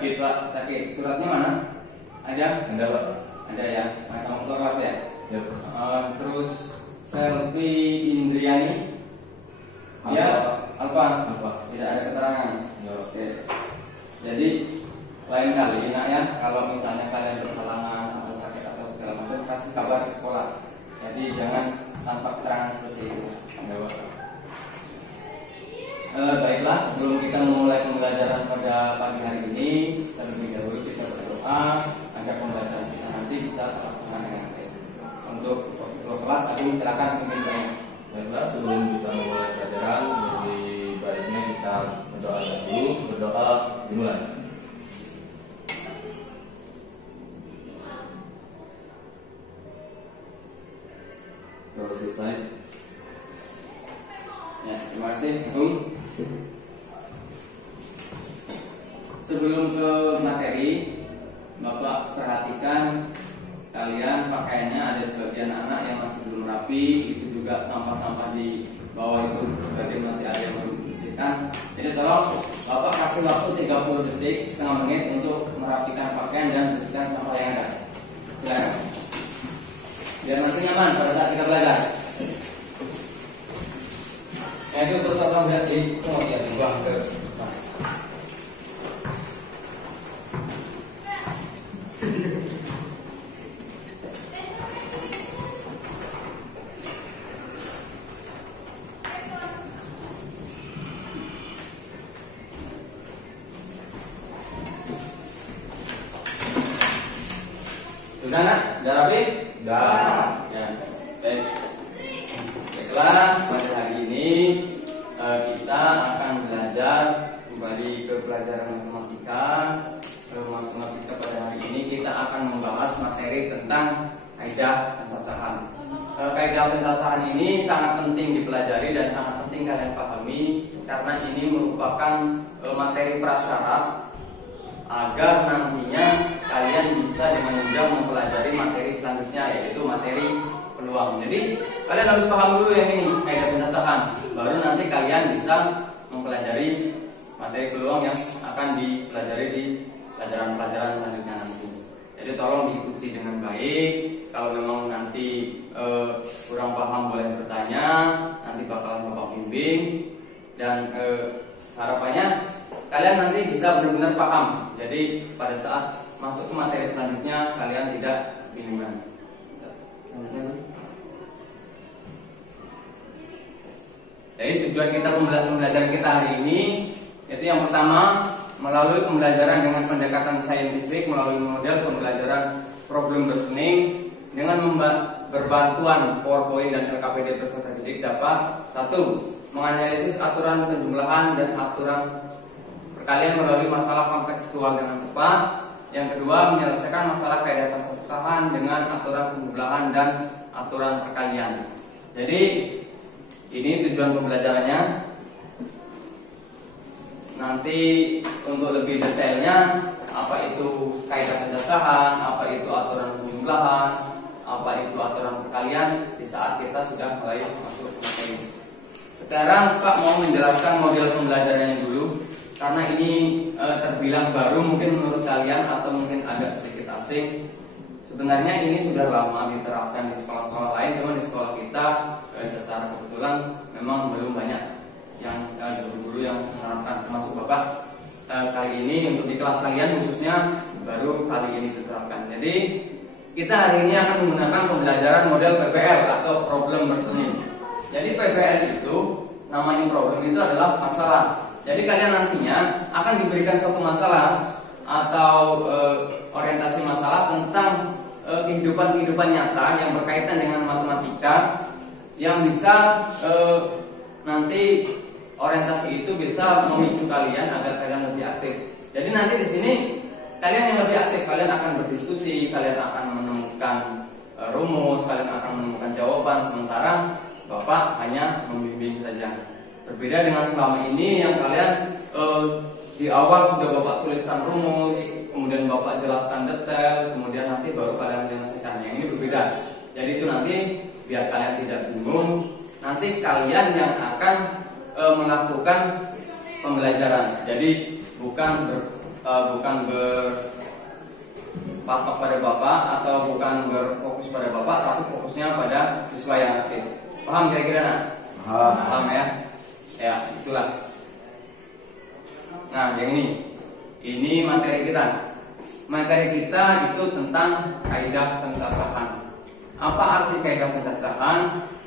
sakit Pak, sakit. Suratnya mana? Ada? Ada Pak. Ada ya. Nah, kamu kelas ya. Ya. Terus Selvi Indriani. Ya, apa? Tidak ada keterangan. Ya. Oke. Jadi lain kali nak ya, kalau misalnya kalian berhalangan atau sakit atau segala macam, kasih kabar ke sekolah. Jadi jangan tanpa keterangan seperti itu. Ya Pak. Baiklah, sebelum kita memulai pembelajaran pada pagi hari ini, terlebih dahulu kita berdoa agar pembelajaran kita nanti bisa terlaksana dengan baik. Untuk kelas, aku silakan pimpin saya. Baiklah, sebelum kita memulai pelajaran, lebih baiknya kita berdoa dulu. Berdoa dimulai. Terus selesai. Ya, terima kasih, Bung. Sebelum ke materi, Bapak perhatikan kalian pakaiannya ada sebagian anak yang masih belum rapi, itu juga sampah-sampah di bawah itu sebagian masih ada yang belum dibersihkan. Jadi tolong Bapak kasih waktu 30 detik, setengah menit untuk merapikan pakaian dan bersihkan sampah yang ada. Silakan. Biar nanti nyaman pada saat kita belajar. Ya itu untuk tolong lihat di semua ya dibuang ke depan. Sudah nak? Sudah rapi? Dah. Ya, baik. Baiklah, pada hari ini kita akan belajar kembali ke pelajaran matematika. Matematika pada hari ini kita akan membahas materi tentang kaidah pencacahan. Kaidah pencacahan ini sangat penting dipelajari dan sangat penting kalian pahami karena ini merupakan materi prasyarat agar nantinya kalian bisa dengan mudah mempelajari materi selanjutnya, yaitu materi peluang. Jadi kalian harus paham dulu yang ini, kaidah pencacahan, baru nanti kalian bisa mempelajari materi peluang yang akan dipelajari di pelajaran-pelajaran selanjutnya nanti. Jadi tolong diikuti dengan baik. Kalau memang nanti kurang paham boleh bertanya, nanti bakalan Bapak bimbing. Dan harapannya kalian nanti bisa benar-benar paham. Jadi pada saat masuk ke materi selanjutnya kalian tidak bingungan. Jadi tujuan kita pembelajaran kita hari ini yaitu yang pertama, melalui pembelajaran dengan pendekatan saintifik melalui model pembelajaran problem reasoning dengan berbantuan PowerPoint dan LKPD peserta didik dapat 1. Menganalisis aturan penjumlahan dan aturan perkalian melalui masalah kontekstual dengan tepat. Yang kedua, menyelesaikan masalah kaidah pencacahan dengan aturan penjumlahan dan aturan perkalian. Jadi ini tujuan pembelajarannya. Nanti untuk lebih detailnya apa itu kaidah pencacahan, apa itu aturan penjumlahan, apa itu aturan perkalian di saat kita sudah mulai masuk ke materi. Sekarang Pak mau menjelaskan model pembelajarannya dulu karena ini terbilang baru mungkin menurut kalian atau mungkin agak sedikit asing. Sebenarnya ini sudah lama diterapkan di sekolah-sekolah lain, cuma di sekolah kita secara kebetulan memang belum banyak yang guru-guru yang menerapkan, termasuk Bapak kali ini untuk di kelas kalian khususnya baru kali ini diterapkan. Jadi kita hari ini akan menggunakan pembelajaran model PBL atau problem reasoning. Jadi PBL itu namanya problem itu adalah masalah. Jadi kalian nantinya akan diberikan suatu masalah atau orientasi masalah tentang kehidupan nyata yang berkaitan dengan matematika yang bisa nanti orientasi itu bisa memicu kalian agar kalian lebih aktif. Jadi nanti di sini kalian yang lebih aktif, kalian akan berdiskusi, kalian akan menemukan rumus, kalian akan menemukan jawaban, sementara Bapak hanya membimbing saja. Berbeda dengan selama ini yang kalian di awal sudah Bapak tuliskan rumus, kemudian Bapak jelaskan detail, kemudian nanti baru kalian menyelesaikannya. Ini berbeda. Jadi itu nanti biar kalian tidak bingung, nanti kalian yang akan melakukan pembelajaran. Jadi bukan bukan berpatok pada Bapak atau bukan berfokus pada Bapak, tapi fokusnya pada siswa yang aktif. Paham kira-kira nak? Paham ya? Ya, itulah. Nah, yang ini materi kita. Materi kita itu tentang kaidah pencacahan. Apa arti kaidah pencacahan?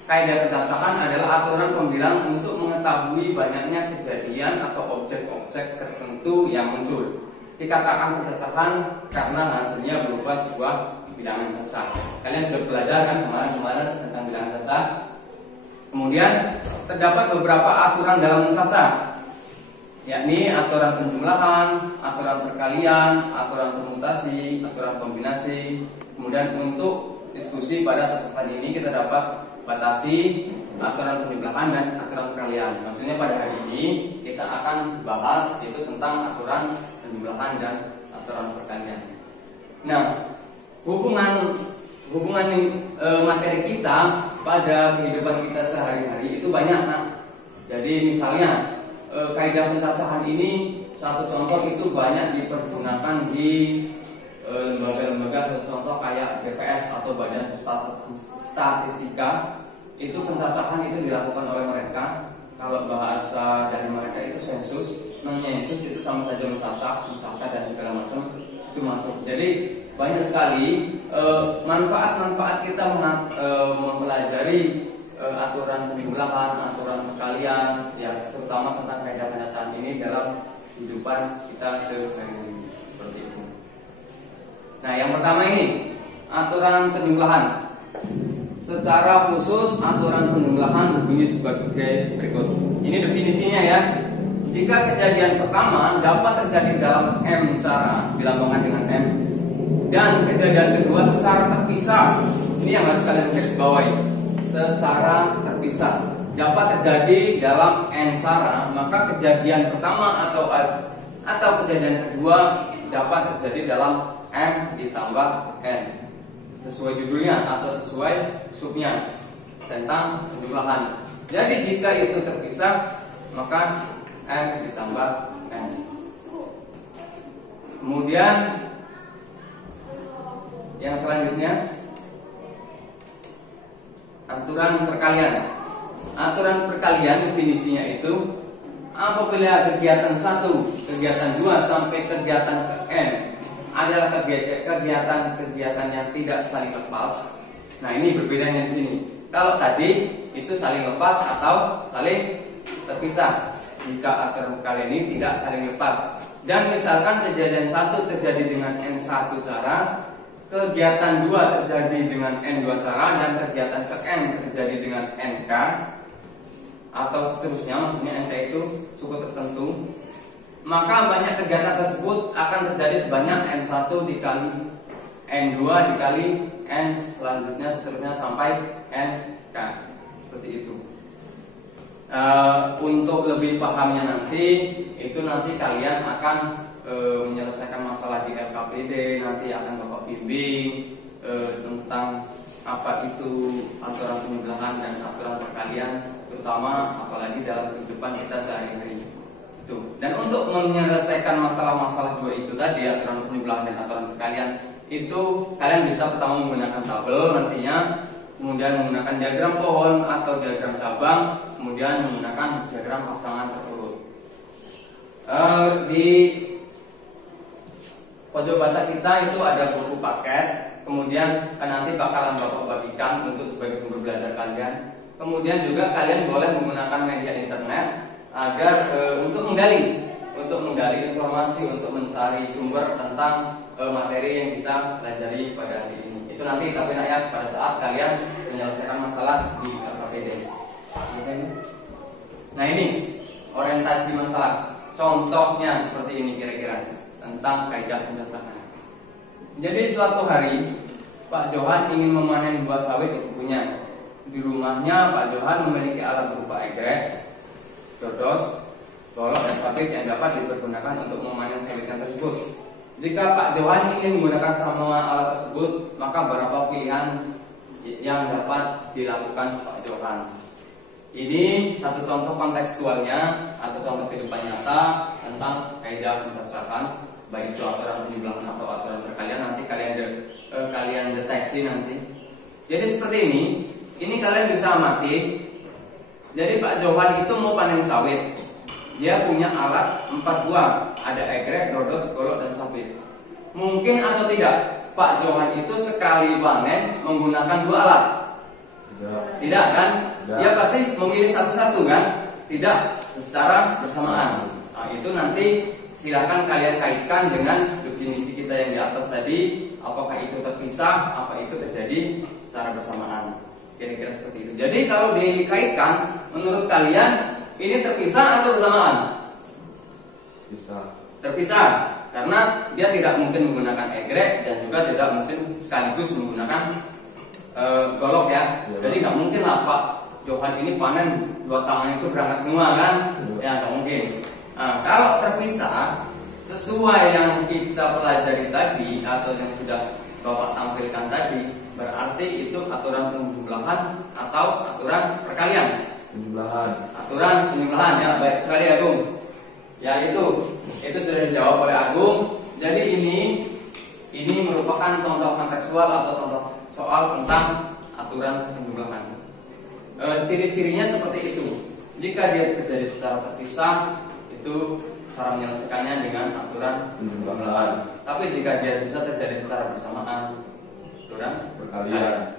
Kaidah pencacahan adalah aturan pembilang untuk mengetahui banyaknya kejadian atau objek-objek tertentu yang muncul. Dikatakan pencacahan karena hasilnya berupa sebuah bilangan cacah. Kalian sudah belajar kan kemarin tentang bilangan cacah. Kemudian terdapat beberapa aturan dalam mencacah, yakni aturan penjumlahan, aturan perkalian, aturan permutasi, aturan kombinasi. Kemudian untuk diskusi pada catatan ini kita dapat batasi aturan penjumlahan dan aturan perkalian. Maksudnya pada hari ini kita akan bahas itu tentang aturan penjumlahan dan aturan perkalian. Nah, hubungan materi kita pada kehidupan kita sehari-hari itu banyak. Nah, jadi misalnya kaidah pencacahan ini satu contoh itu banyak dipergunakan di lembaga-lembaga, contoh kayak BPS atau Badan Statistika. Itu pencacahan itu dilakukan oleh mereka. Kalau bahasa dari mereka itu sensus. Menyensus itu sama saja mencacah, mencatat dan segala macam itu masuk. Jadi banyak sekali manfaat-manfaat kita mempelajari aturan penjumlahan, aturan perkalian, ya terutama tentang kaidah pencacahan ini dalam kehidupan kita sehari-hari seperti itu. Nah, yang pertama ini aturan penjumlahan. Secara khusus aturan penjumlahan berbunyi sebagai berikut. Ini definisinya ya. Jika kejadian pertama dapat terjadi dalam M cara dilambangkan dengan M, dan kejadian kedua secara terpisah, ini yang harus kalian garis bawahi. Secara terpisah dapat terjadi dalam N cara, maka kejadian pertama atau kejadian kedua dapat terjadi dalam M ditambah N, sesuai judulnya atau sesuai subnya tentang penjumlahan. Jadi jika itu terpisah, maka M ditambah N. Kemudian yang selanjutnya aturan perkalian. Aturan perkalian definisinya itu apabila kegiatan 1, kegiatan 2 sampai kegiatan ke N adalah kegiatan yang tidak saling lepas. Nah, ini berbedanya di sini. Kalau tadi itu saling lepas atau saling terpisah. Jika aturan perkalian ini tidak saling lepas. Dan misalkan kejadian 1 terjadi dengan N1 cara, kegiatan 2 terjadi dengan N2 cara, dan kegiatan ke N terjadi dengan NK atau seterusnya, maksudnya NK itu suku tertentu, maka banyak kegiatan tersebut akan terjadi sebanyak N1 dikali N2 dikali N selanjutnya seterusnya sampai NK. Seperti itu. Untuk lebih pahamnya nanti kalian akan menyelesaikan masalah di LKPD, nanti akan Bapak bimbing tentang apa itu aturan penjumlahan dan aturan perkalian, terutama apalagi dalam kehidupan kita sehari-hari itu. Dan untuk menyelesaikan masalah-masalah dua itu tadi, aturan penjumlahan dan aturan perkalian, itu kalian bisa pertama menggunakan tabel nantinya, kemudian menggunakan diagram pohon atau diagram cabang, kemudian menggunakan diagram pasangan terurut. Di pojok baca kita itu ada buku paket, kemudian nanti bakalan Bapak bagikan untuk sebagai sumber belajar kalian. Kemudian juga kalian boleh menggunakan media internet agar untuk menggali informasi, untuk mencari sumber tentang materi yang kita pelajari pada hari ini. Itu nanti tapi ya pada saat kalian menyelesaikan masalah di LKPD. Nah, ini orientasi masalah. Contohnya seperti ini kira-kira tentang kaidah pencacahan. Jadi suatu hari Pak Johan ingin memanen buah sawit di kebunnya. Di rumahnya Pak Johan memiliki alat berupa egrek, dodos, golok dan sabit yang dapat dipergunakan untuk memanen sawitnya tersebut. Jika Pak Johan ingin menggunakan semua alat tersebut, maka berapa pilihan yang dapat dilakukan Pak Johan? Ini satu contoh kontekstualnya atau contoh kehidupan nyata tentang kaidah pencacahan baik itu aturan penjumlahan atau aturan perkalian, nanti kalian deteksi nanti. Jadi seperti ini kalian bisa amati. Jadi Pak Johan itu mau panen sawit. Dia punya alat 4 buah, ada egrek, dodos, golok, dan sabit. Mungkin atau tidak Pak Johan itu sekali panen menggunakan 2 alat? Tidak kan? Tidak. Dia pasti memilih satu-satu kan? Tidak secara bersamaan. Nah, itu nanti silakan kalian kaitkan dengan definisi kita yang di atas tadi. Apakah itu terpisah, apa itu terjadi secara bersamaan. Kira-kira seperti itu. Jadi kalau dikaitkan, menurut kalian ini terpisah atau bersamaan? Terpisah, karena dia tidak mungkin menggunakan egrek dan juga tidak mungkin sekaligus menggunakan golok ya. Jadi nggak mungkin lah Pak Johan ini panen 2 tangan itu berangkat semua kan? Ya nggak mungkin. Nah, kalau terpisah sesuai yang kita pelajari tadi atau yang sudah Bapak tampilkan tadi, berarti itu aturan penjumlahan atau aturan perkalian? Aturan penjumlahan ya, baik sekali Agung. Ya itu sudah dijawab oleh Agung. Jadi ini merupakan contoh kontekstual atau contoh soal tentang aturan penjumlahan. Ciri-cirinya seperti itu. Jika dia terjadi secara terpisah, itu cara menyelesaikannya dengan aturan penjumlahan. Tapi jika dia bisa terjadi secara bersamaan, aturan perkalian.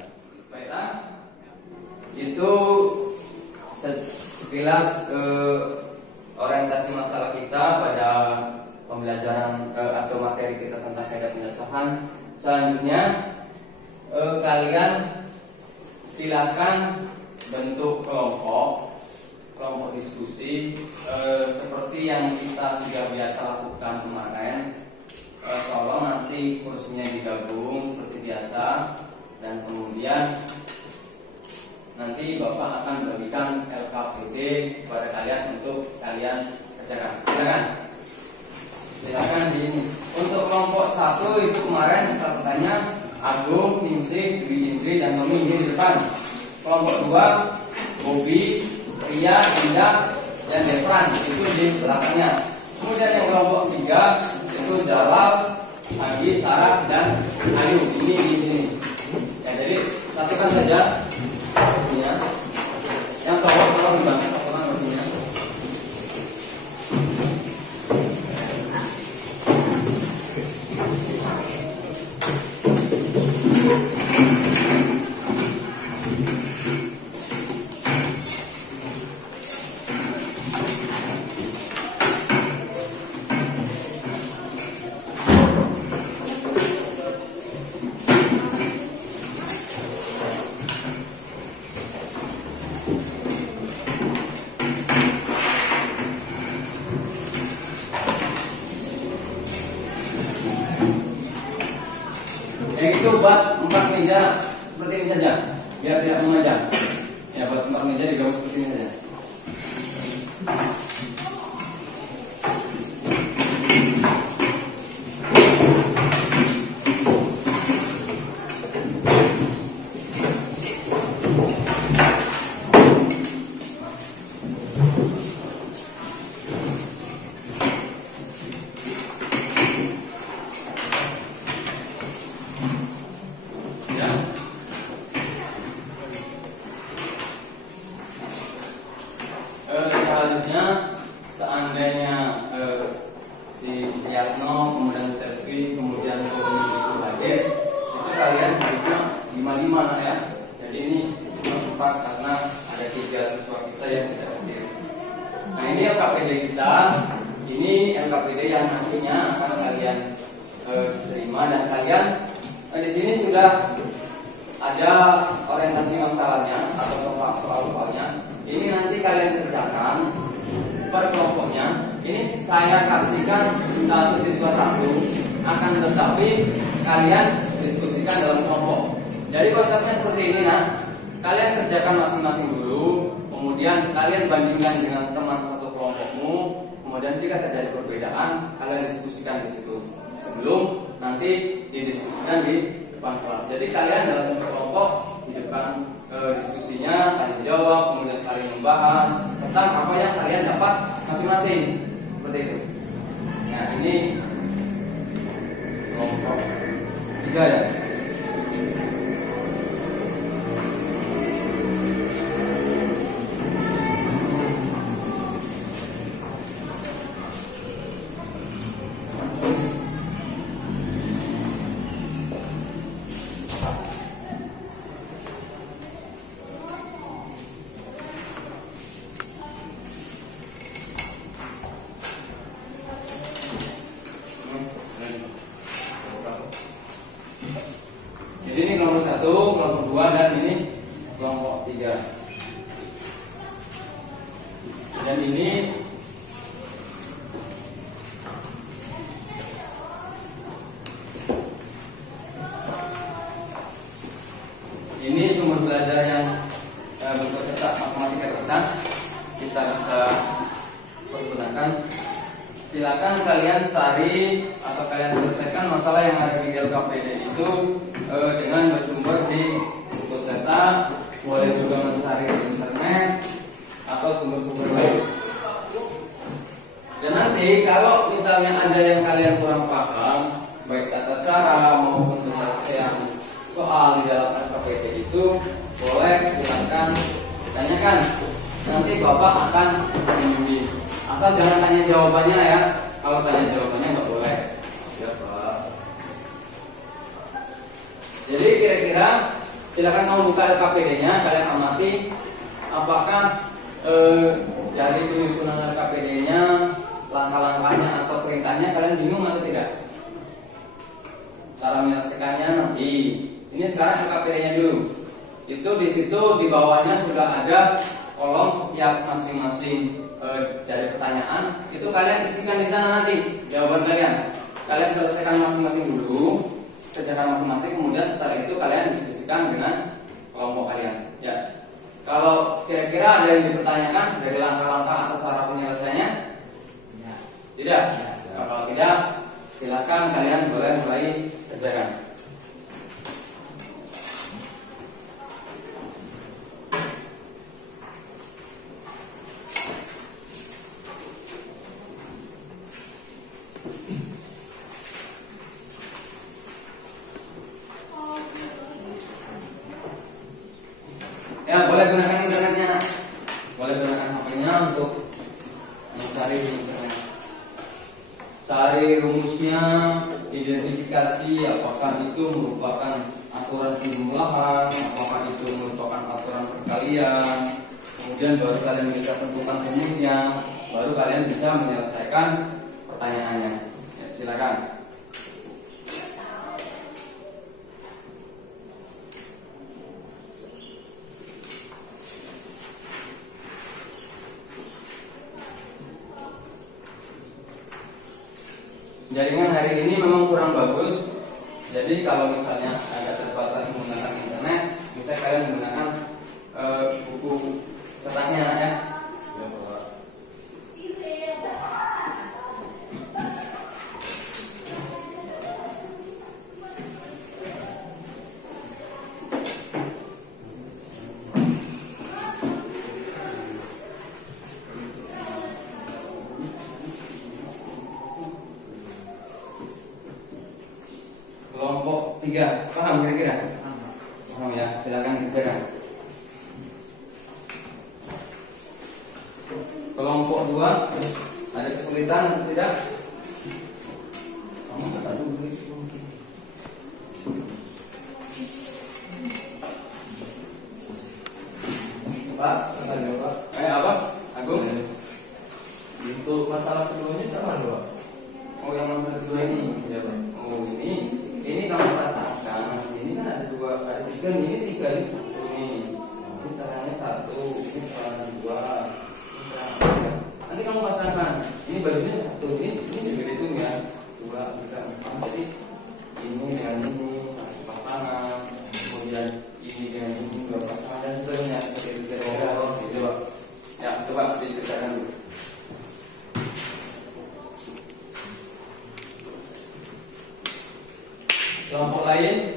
Baiklah, itu sekilas orientasi masalah kita pada pembelajaran atau materi kita tentang kaidah pencacahan. Selanjutnya kalian silakan bentuk kelompok diskusi seperti yang kita sudah biasa lakukan kemarin. Tolong nanti kursinya digabung seperti biasa, dan kemudian nanti Bapak akan bagikan LKPD kepada kalian untuk kalian kerjakan. Silakan di ini. Untuk kelompok 1 itu kemarin catatannya Agung, Ningsih, Dwi Indri, dan Tommy ini di depan. Kelompok 2 Bobi, Ria, Indah, dan Devran itu di belakangnya. Kemudian yang kelompok 3 itu Jalal, Agi, Sarah, dan Ayu. Ini di sini. Ya, jadi satukan saja. Yang cowok kalau dibantu potongan bajunya. Itu buat 4 meja seperti ini saja, biar tidak memanjang. Ya, buat 4 meja digabung seperti ini saja. Selanjutnya, seandainya si Yatno, kemudian Selvi, kemudian Tommy itu hadir, itu kalian duduknya 5-5 nak ya. Jadi ini cuma 4 karena ada 3 siswa kita yang tidak hadir. Nah, ini LKPD kita. Ini LKPD yang nantinya akan kalian terima, dan kalian di sini sudah ada orientasi masalahnya atau soal-soalnya. Ini nanti kalian kerjakan per kelompoknya. Ini saya kasihkan satu siswa satu, akan tetapi kalian diskusikan dalam kelompok. Jadi konsepnya seperti ini nak. Kalian kerjakan masing-masing dulu, kemudian kalian bandingkan dengan teman satu kelompokmu. Kemudian jika terjadi perbedaan, kalian diskusikan di situ sebelum nanti didiskusikan di depan kelas. Jadi kalian dalam satu kelompok di depan diskusinya, kalian jawab, kemudian kalian membahas tentang apa yang kalian dapat masing-masing, seperti itu. Nah, ini 3 ya. Jadi ini kelompok 1, kelompok 2, dan ini kelompok 3. Dan ini sumber belajar yang berpeserta matematika rendah kita bisa pergunakan. Silakan kalian cari atau kalian selesaikan masalah yang ada di LKPD itu dengan bersumber di buku cetak, boleh juga mencari di internet atau sumber-sumber lain. Dan nanti kalau misalnya ada yang kalian kurang paham, baik tata cara maupun penyelesaian soal di dalam LKPD itu, boleh silakan tanyakan. Nanti Bapak akan membimbing. Asal jangan tanya jawabannya ya. Kalau tanya jawabannya nggak boleh. Siapa? Jadi kira-kira silakan kamu buka LKPD-nya, kalian amati apakah dari penyusunan LKPD-nya, langkah-langkahnya atau perintahnya kalian bingung atau tidak? Cara menyelesaikannya nanti. Ini sekarang LKPD-nya dulu. Itu di situ di bawahnya sudah ada kolom setiap masing-masing dari pertanyaan. Itu kalian isikan di sana nanti jawaban kalian. Kalian selesaikan masing-masing dulu, kerjakan masing-masing, kemudian setelah itu kalian diskusikan dengan kelompok kalian. Ya. Kalau kira-kira ada yang dipertanyakan dari langkah-langkah atau cara penyelesaiannya? Ya. Tidak. Ya. Kalau tidak, silakan kalian boleh mulai kerjakan. Ya, boleh gunakan internetnya, boleh gunakan HP-nya untuk mencari di internet. Cari rumusnya, identifikasi apakah itu merupakan aturan jumlahan, apakah itu merupakan aturan perkalian. Kemudian baru kalian bisa tentukan rumusnya, baru kalian bisa menyelesaikan pertanyaannya. Ya, silakan. Jaringan hari ini memang kurang bagus. Jadi kalau misalnya agak terbatas menggunakan internet, bisa kalian menggunakan buku cetaknya ya. Kelompok 3, paham kira-kira? Paham ya, silakan kerjakan. Kelompok 2 ada kesulitan atau tidak? Kamu kata dulu. Pak, ada Pak. Apa? Agung? Untuk masalah keduanya sama Pak? Oh, yang masalah kedua ini. Ya Pak. Oh, ini kamu rasakan. Ini kan ada 2, ada 3, ini 3, ini 1 nih. Ini caranya 1, ini caranya 2, ini caranya 3. Nanti kamu pasangkan. Ini bajunya 1, ini juga dihitung ya. 2, 3, 4. Jadi ini dengan ini satu pasangan. Kemudian ini dengan ini 2 pasangan dan seterusnya. Gitu Pak. Ya, coba diceritakan dulu. Kelompok lain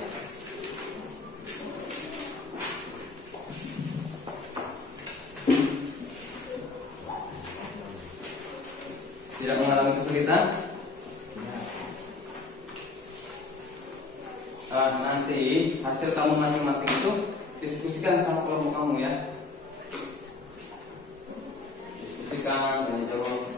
tidak mengalami kesulitan. nanti hasil kamu masing-masing itu diskusikan sama kelompok kamu ya. Diskusikan, tanya jawab.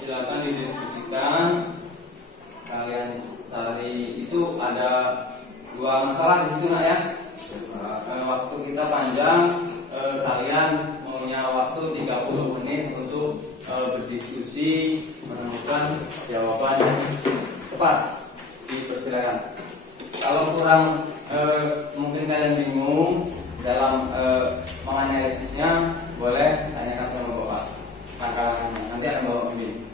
Silakan didiskusikan. Kalian cari itu ada 2 masalah di situ nak ya. Waktu kita panjang, kalian punya waktu 30 menit untuk berdiskusi menemukan jawaban yang tepat. Dipersilakan. Kalau kurang mungkin kalian bingung dalam menganalisisnya, boleh tanyakan sama Bapak. Nanti akan bawa pembimbing.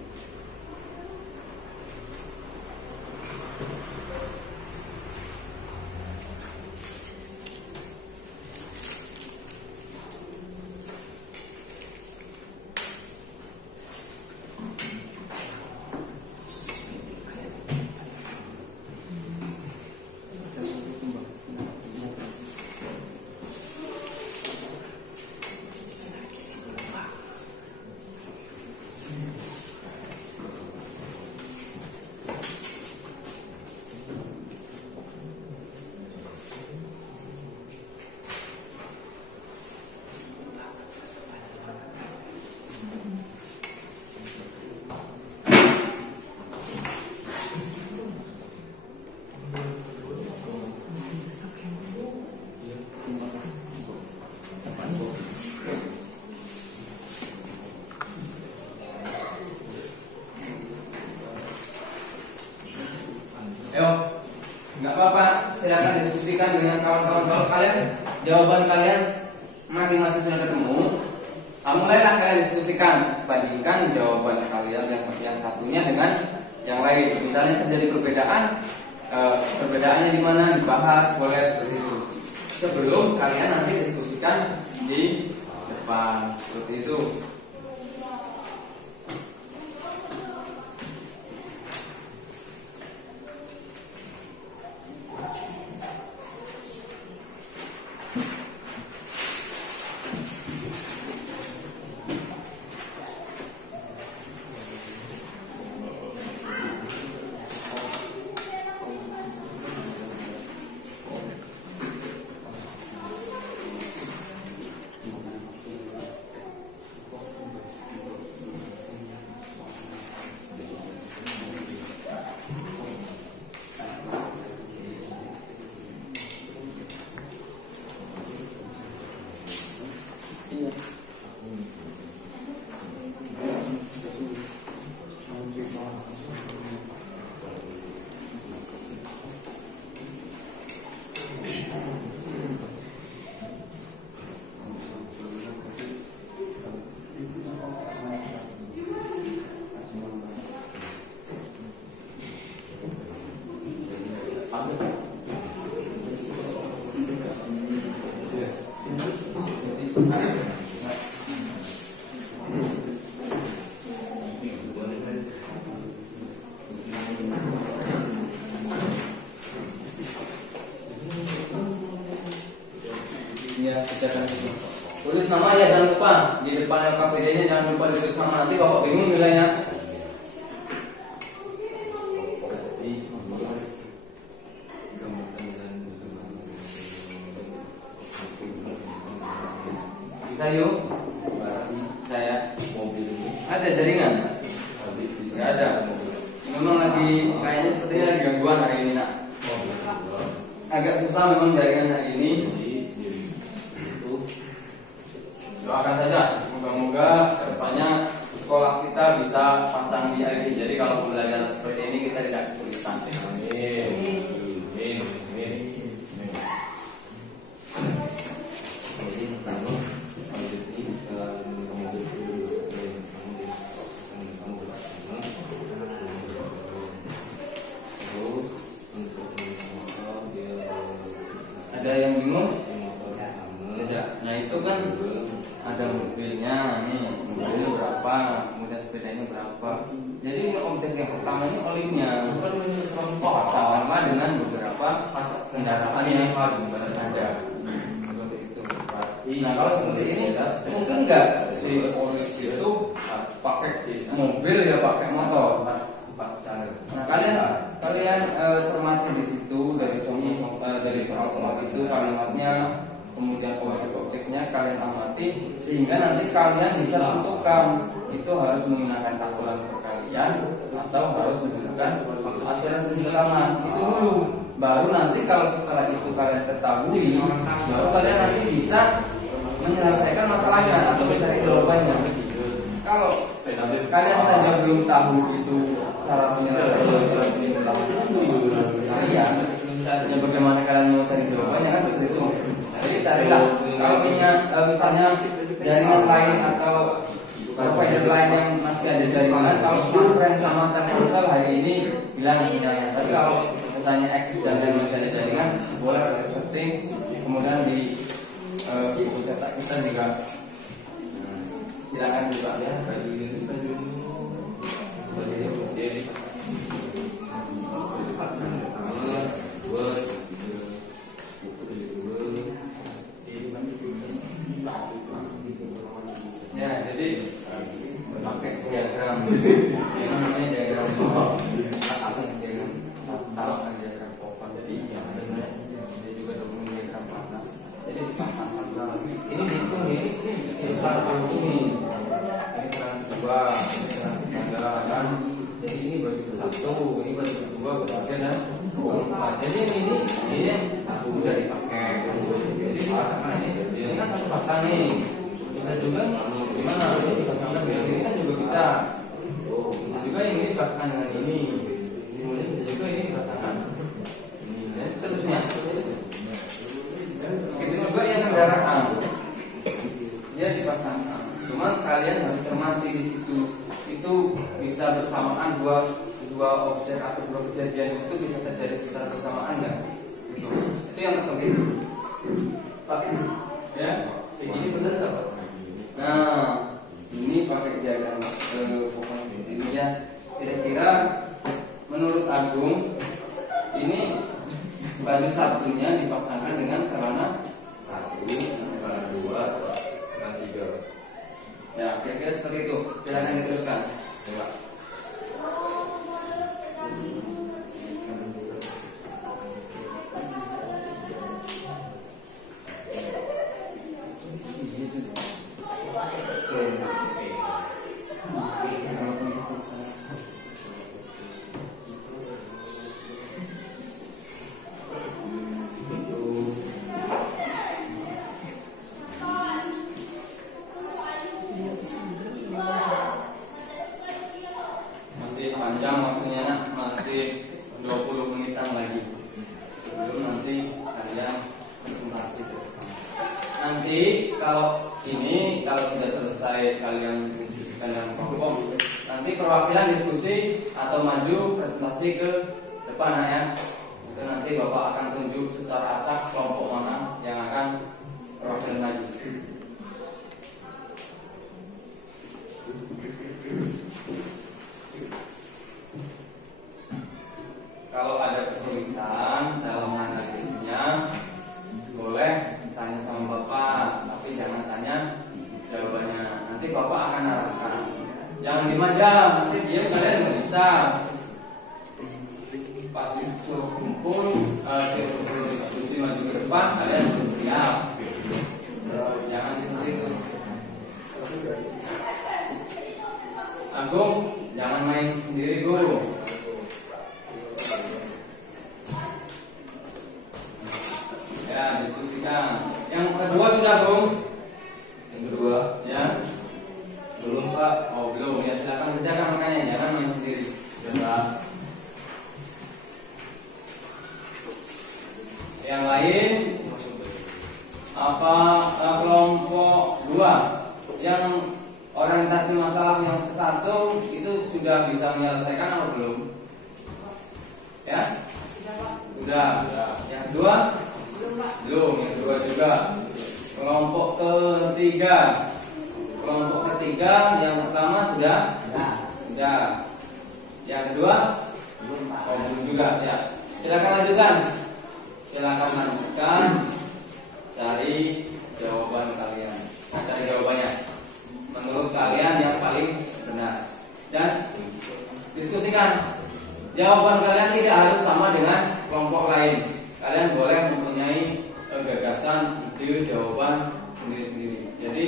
Nggak apa-apa, silakan diskusikan dengan kawan-kawan. Kalau kalian jawaban kalian masing-masing sudah ketemu, mulailah kalian diskusikan, bandingkan jawaban kalian yang satunya dengan yang lain. Misalnya terjadi perbedaan, perbedaannya di mana, dibahas, boleh seperti itu. Sebelum kalian nanti diskusikan di depan, seperti itu. Ya, kita tulis nama ya, jangan lupa di depan KPD-nya, jangan lupa ditulis nama, nanti bapak bingung nilainya. Bisa yuk, saya mobil ini ada jaringan? Nggak ada. Memang lagi kayaknya sepertinya lagi gangguan hari ini nak. Agak susah memang jaringan hari ini. Doakan saja, moga-moga kedepannya sekolah kita bisa pasang di ID. Jadi kalau pembelajaran seperti ini kita tidak kesulitan. Ada yang bingung? Tidak. Nah itu kan ada mobilnya nih, mobilnya berapa, kemudian sepedanya berapa. Jadi ini objek yang pertama ini olinya, sama dengan beberapa kendaraan yang ada. Seperti itu. Nah kalau seperti ini mungkin enggak si oli itu pakai mobil ya pakai motor. Nah kalian cermati di situ dari soal itu kalimatnya, kemudian objek-objeknya kalian amati sehingga nanti kalian bisa tentukan itu harus menggunakan takaran perkalian atau harus menggunakan maksud ajaran sebilangan. Itu dulu, baru nanti kalau setelah itu kalian ketahui, baru kalian nanti bisa menyelesaikan masalahnya atau mencari jawabannya. Kalau kalian saja belum tahu itu cara penyelesaian ya bagaimana kalian mau cari jawabannya kan seperti itu. Jadi carilah kalau punya misalnya jaringan lain atau provider lain yang masih ada jaringan, kalau smartfren sama Telkomsel hari ini bilang sinyalnya. Tapi kalau misalnya eksis dan masih ada jaringan, boleh kita searching, kemudian di buku cetak kita juga silakan juga ya. Ya, jadi pakai diagram. Ini namanya diagram taruhkan diagram Popon. Jadi ya ada juga dokumen diagram panas. Jadi dipasang ini dihitung ini salah satu ini terang dua, ini terang tiga kan. Jadi ini bagi satu, ini bagi dua, kemudian dan empat. Jadi ini satu sudah dipakai. Jadi dipasangkan ini kan satu pasang nih. Bisa juga gimana ini dipasangkan dengan ini kan juga bisa. Bisa juga ini dipasangkan dengan ini. Kemudian bisa juga ini dipasangkan ini dan seterusnya. Itu juga yang kendaraan dia dipasangkan. Cuman kalian harus cermati di situ. Itu bisa bersamaan dua objek atau dua kejadian itu bisa terjadi secara bersamaan nggak? Itu yang terpenting. Pak, ya, ini benar nggak Pak? Nah, ini pakai diagram pokoknya ini ya. Kira-kira menurut Agung ini baju satunya dipasangkan dengan celana satu, celana dua, celana tiga. Ya, kira-kira seperti itu. Silakan diteruskan. Enggak. Masih panjang waktunya, masih 20 menitan lagi sebelum nanti kalian presentasi. Nanti kalau sudah selesai kalian diskusikan dengan kelompok, nanti perwakilan diskusi atau maju presentasi ke depan ya. Itu nanti Bapak akan tunjuk secara acak kelompok mana yang akan perwakilan maju. depan, kalian siap. Jangan situ. Agung, jangan main sendiri, Gu. Ya, diskusikan. Yang kedua sudah, Gung? Yang kedua, Ya. belum Pak. Oh, belum. Ya, silakan kerjakan makanya, jangan main sendiri. Sudah. Yang lain apa kelompok 2 yang orientasi masalah yang ke-1 itu sudah bisa menyelesaikan atau belum? Ya? Sudah. Yang kedua? Belum. Yang kedua juga. Kelompok ketiga. Kelompok ketiga yang pertama sudah? Sudah. Yang kedua? Oh, belum juga. Ya. Silakan lanjutkan. Silakan lanjutkan. Cari jawaban kalian. Cari jawabannya. Menurut kalian yang paling benar. Dan diskusikan. Jawaban kalian tidak harus sama dengan kelompok lain. Kalian boleh mempunyai gagasan, ide, jawaban sendiri-sendiri. Jadi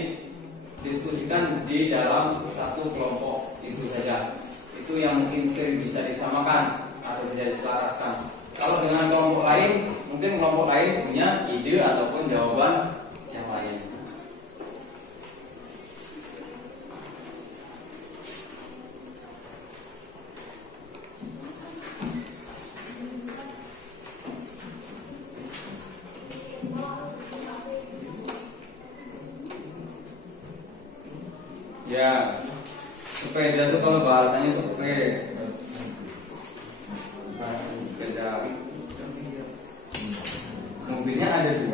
diskusikan di dalam satu kelompok itu saja. Itu yang mungkin sering bisa disamakan atau bisa diselaraskan. Kalau dengan kelompok lain, mungkin kelompok lain punya ide ataupun jawaban yang lain. Ya, sepeda itu kalau bahasanya itu sepeda. Mobilnya ada 2.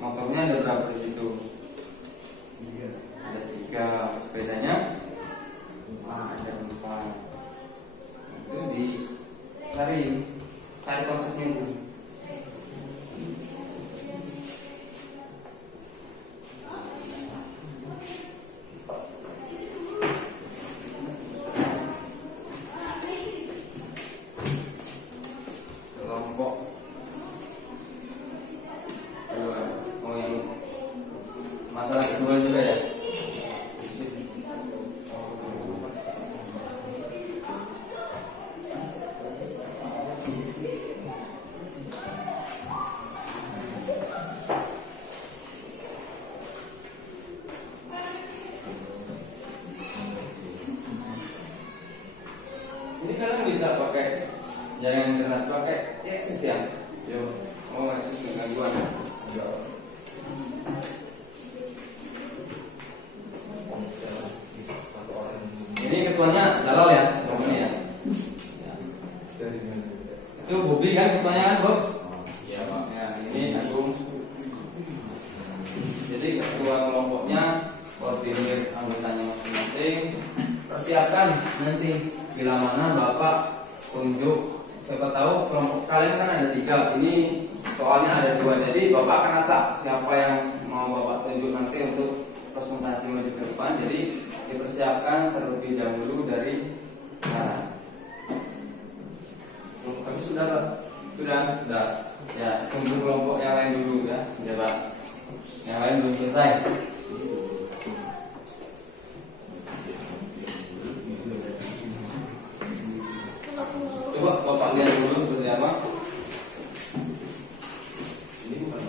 Motornya ada berapa di situ? Ada 3. Sepedanya ada 4. Itu cari konsepnya dulu. Masalah kedua juga ya. Ini kalian bisa pakai jaringan internet, pakai Axis ya? Yo. Oh, Axis gangguan. Ini ketuanya Jalal ya, ini ya. Itu Bobi kan ketuanya kan, Bob? Iya Pak. Ya, ini Agung. Jadi ketua kelompoknya koordinir anggotanya masing-masing. Persiapkan nanti bila mana Bapak tunjuk. Siapa tahu kelompok kalian kan ada 3. Ini soalnya ada 2. Jadi Bapak akan acak siapa yang mau Bapak tunjuk nanti untuk presentasi maju ke depan. Jadi dipersiapkan terlebih dahulu dari sekarang. Tapi sudah Pak. Sudah. Ya, tunggu kelompok yang lain dulu ya. Ya Pak. Yang lain belum selesai. Coba Bapak lihat dulu seperti apa. Ini bukan.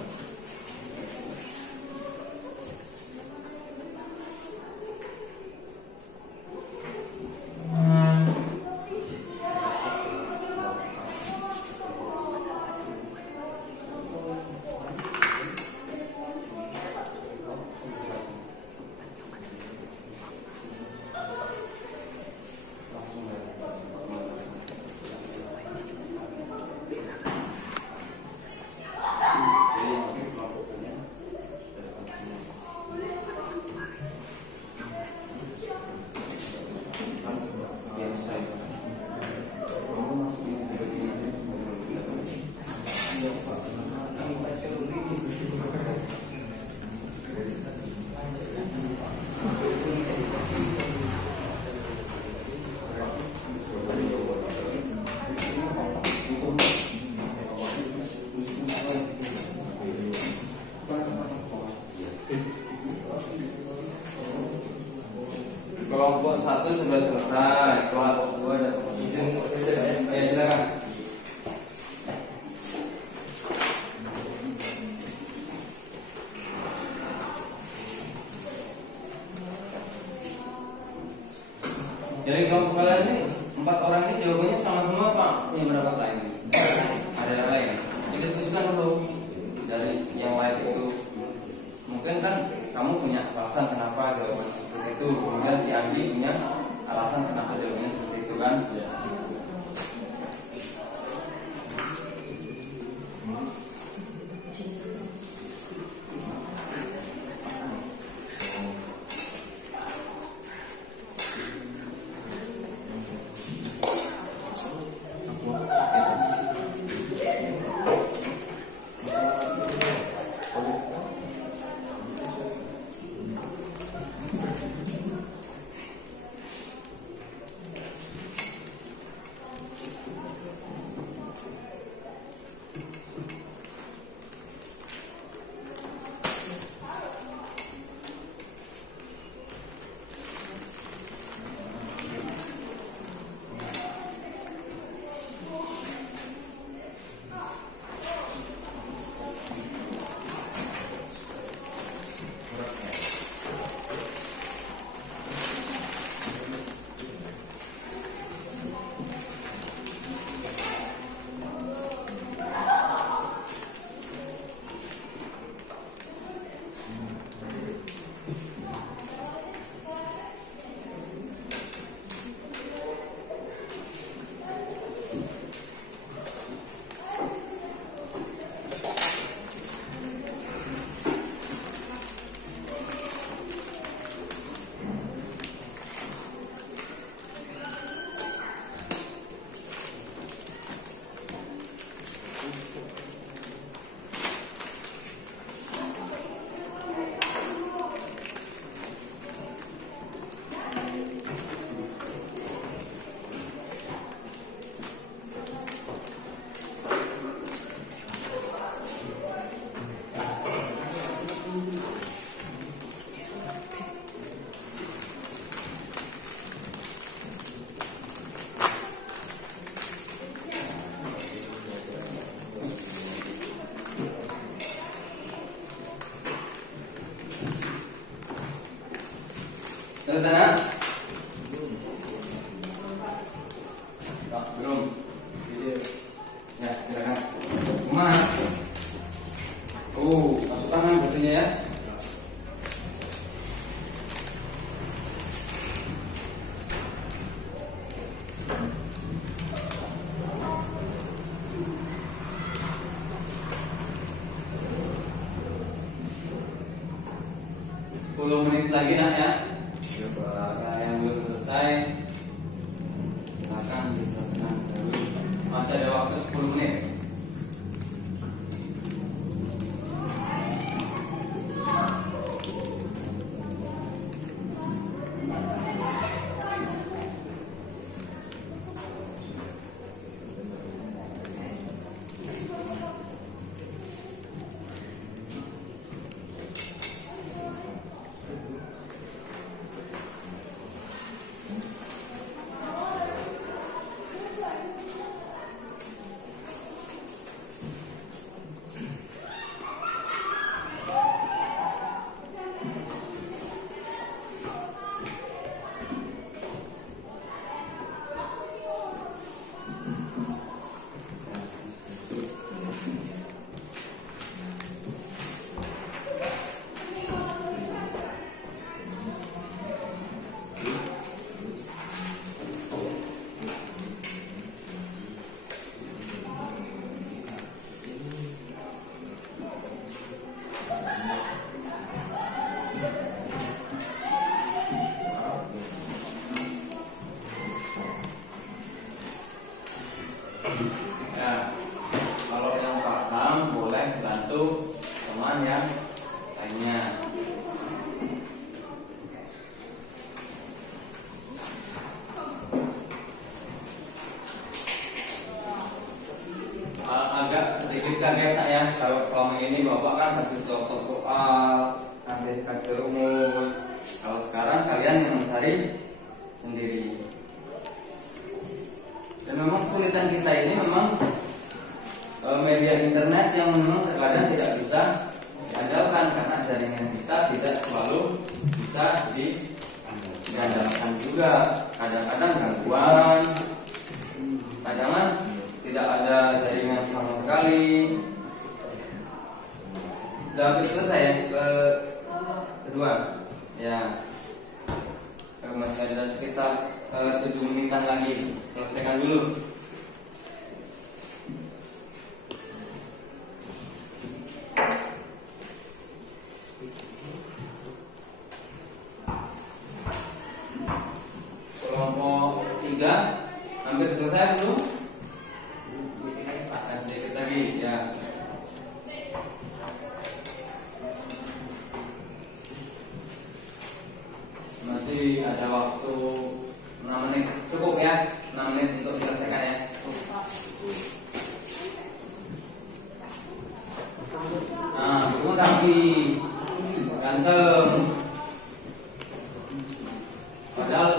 punya berapa klien? Ada yang lain? Kita diskusikan dulu. Dari yang lain itu mungkin kan kamu punya alasan kenapa jawaban seperti itu, kemudian si Andi punya alasan kenapa jawabannya seperti itu kan? Terus sana? Belum. Ya, silakan. Mas. Masuk tangan batunya ya. Menit lagi nak ya. Yang belum selesai silakan diselesaikan dulu. Masih ada waktu 10 menit. Ya, kalau yang paham boleh bantu teman yang lainnya. Agak sedikit kaget nak ya, kalau selama ini bapak kan kasih contoh soal, nanti kasih rumus. Kalau sekarang kalian yang mencari sendiri. Dan memang kesulitan kita ini memang media internet yang memang terkadang tidak bisa diandalkan karena jaringan kita tidak selalu bisa diandalkan juga. Kadang-kadang gangguan, kadang tidak ada jaringan sama sekali. Udah habis selesai ya ke kedua ya. Masih ada sekitar 7 menitan lagi, selesaikan dulu. Kelompok 3 hampir selesai belum? Sedikit lagi ya. Masih ada waktu 6 menit, cukup ya, 6 menit untuk menyelesaikan ya. Nah, buku rapi, ganteng. Padahal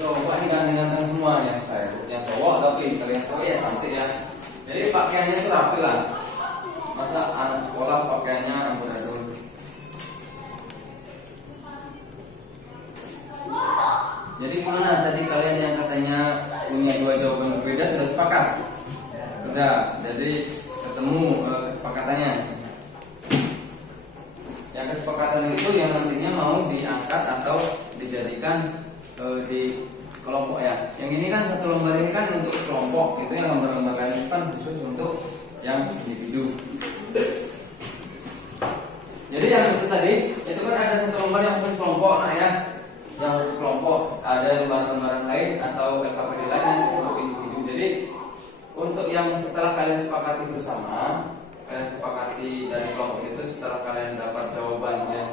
cowok ini ganteng-ganteng semua ya saya. Yang cowok tapi kalau yang cowok ya cantik ya. Jadi pakaiannya itu rapi lah. Masa anak sekolah pakaiannya amburadul. Jadi gimana tadi kalian yang katanya punya 2 jawaban berbeda sudah sepakat? Sudah, jadi ketemu kesepakatannya. Yang kesepakatan itu yang nantinya mau diangkat atau dijadikan di kelompok ya. Yang ini kan satu lembar ini kan untuk kelompok, itu yang lembar-lembar itu kan khusus untuk yang individu. Jadi yang itu tadi itu kan ada satu lembar yang khusus kelompok, nah ya. Yang khusus kelompok ada lembaran-lembaran lain atau LKPD lain yang untuk individu. Jadi untuk yang setelah kalian sepakati bersama, kalian sepakati dari kelompok itu, setelah kalian dapat jawaban yang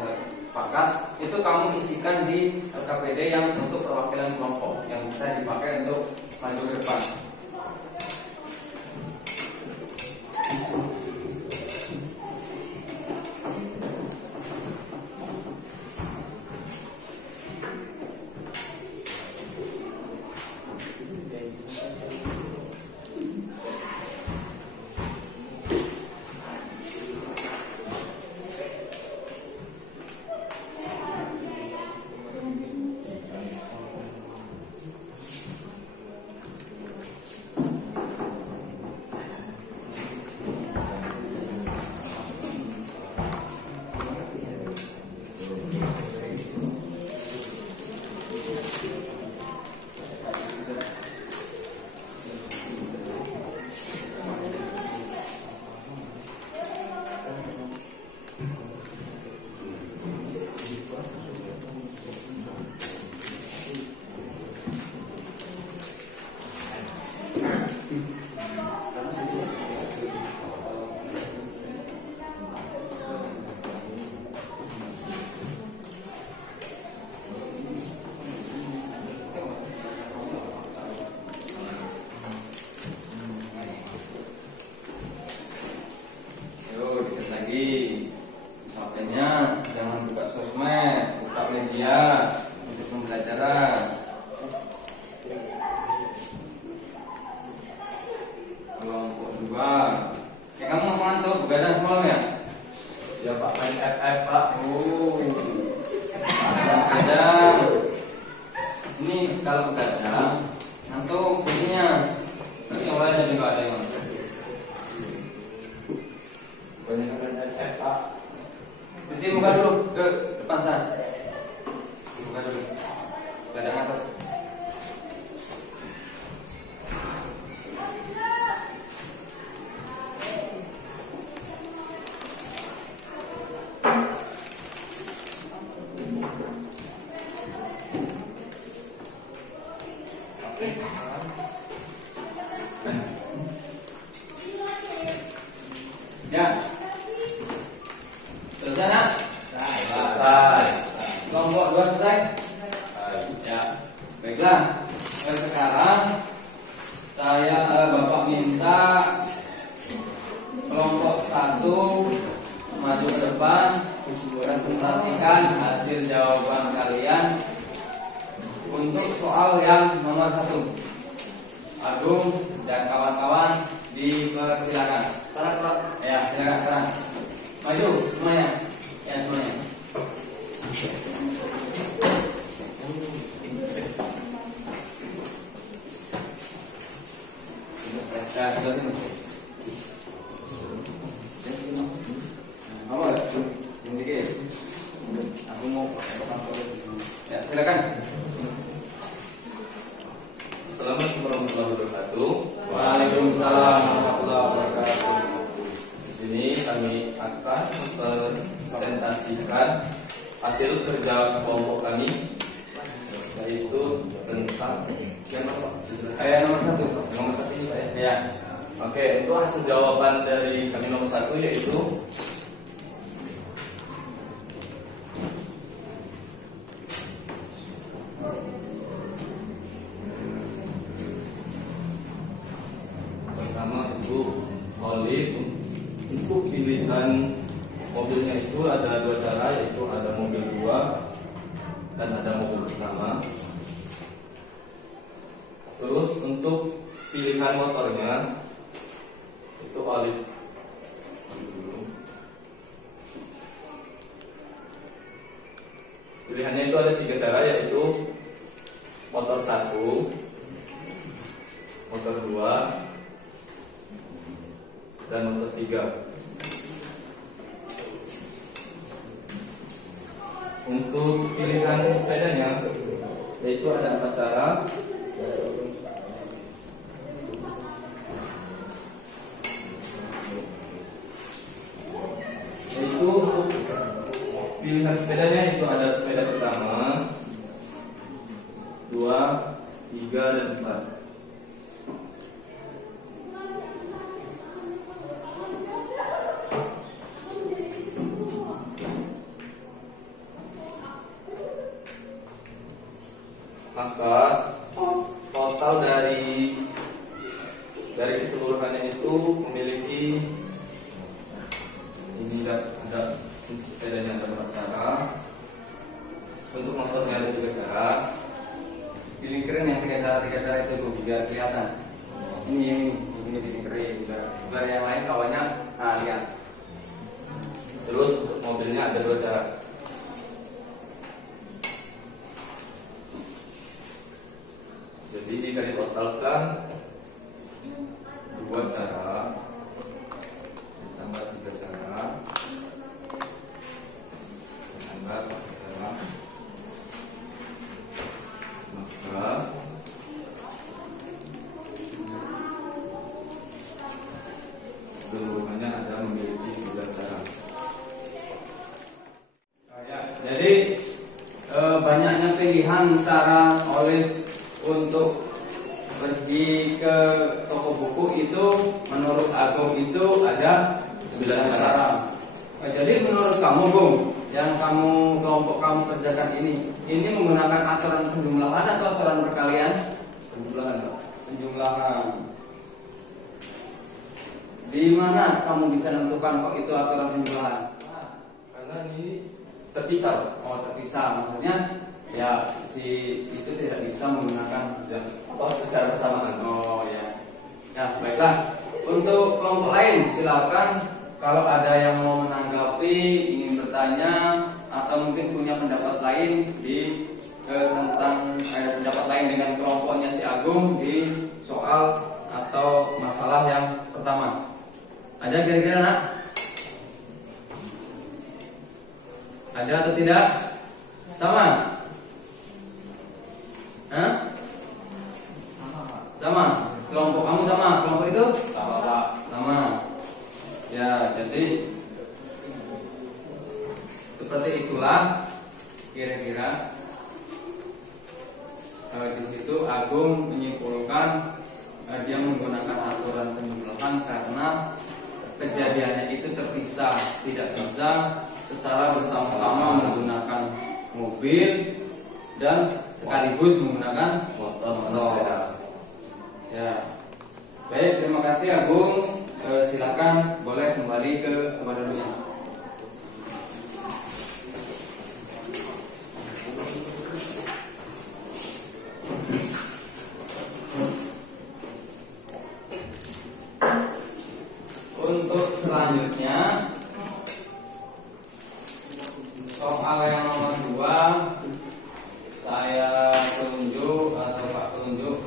sepakat, itu kamu isikan di LKPD yang untuk perwakilan kelompok yang bisa dipakai untuk maju ke depan. Makanya jangan buka sosmed, buka media untuk pembelajaran. Kelompok 2. Kamu mau ngantuk begadang semalam ya? Ya Pak, main FF Pak. Oh, begadang. Ini kalau begadang ngantuk bunyinya. Tapi yang lain juga ada yang ngantuk. Banyak main FF Pak. Cuci muka dulu ke depan sana. Muka dulu. Begadang atas. Ya. Selesai nak? Selesai. Kelompok 2 selesai? Ya. Baiklah. Sekarang saya Bapak minta kelompok 1 maju ke depan, presentasikan hasil jawaban kalian untuk soal yang nomor 1. Agung dan kawan-kawan dipersilakan. Sekarang Pak. Ya, silakan sekarang. Maju semuanya. Ya, semuanya. jelasin. Apa? Ini aku mau ya, silakan. Assalamualaikum warahmatullahi wabarakatuh. Waalaikumsalam warahmatullahi wabarakatuh. Di sini kami akan mempresentasikan hasil kerja kelompok kami, yaitu tentang Nomor 1. nomor satu ini Pak, ya. Ya. Oke, untuk hasil jawaban dari kami nomor 1 yaitu pertama itu olive. Untuk pilihan mobilnya itu ada dua cara, yaitu ada mobil 2 dan ada mobil pertama. Terus untuk pilihan motornya itu olive. Pilihannya itu ada 3 cara, yaitu motor 1, motor 2, dan motor 3. Untuk pilihan sepedanya yaitu ada 4 cara, yaitu untuk pilihan sepedanya itu ada sepeda pertama, 2, 3, dan 4. Maka total dari keseluruhannya itu memiliki ini ada sepedanya ada 4 cara, untuk motornya ada 3 cara. Pilih keren yang tiga cara itu tuh, biar kelihatan. Ini pilih keren. Biar yang lain kawannya lihat. Terus untuk mobilnya ada 2 cara. Jadi jika ditotalkan 2 cara ditambah 3 cara ditambah 4 cara, maka seluruhnya ada memiliki 9 cara. Jadi banyaknya pilihan cara oleh untuk pergi ke toko buku itu menurut Agung itu ada 9 cara. Jadi menurut kamu, Bung, yang kelompok kamu kerjakan ini menggunakan aturan penjumlahan atau aturan perkalian? Penjumlahan. Di mana kamu bisa menentukan kok itu aturan penjumlahan? Karena ini terpisah. Oh, terpisah. Maksudnya ya si itu tidak bisa menggunakan Secara bersamaan. oh ya. Nah, baiklah. Untuk kelompok lain silakan kalau ada yang mau menanggapi, ingin bertanya atau mungkin punya pendapat lain di tentang pendapat lain dengan kelompoknya si Agung di soal atau masalah yang pertama. Ada kira-kira, Nak? Ada atau tidak? Sama? Hah? Sama? Kelompok kamu sama? Kelompok itu? Sama, Pak. Sama. Ya, jadi seperti itulah kira-kira di situ Agung menyimpulkan dia menggunakan aturan penjumlahan karena kejadiannya itu terpisah, tidak bisa secara bersama-sama menggunakan mobil dan sekaligus menggunakan motor. Ya, baik, terima kasih Agung. Silakan boleh kembali ke tempat duduknya. Untuk selanjutnya soal yang nomor 2 saya tunjuk atau Pak tunjuk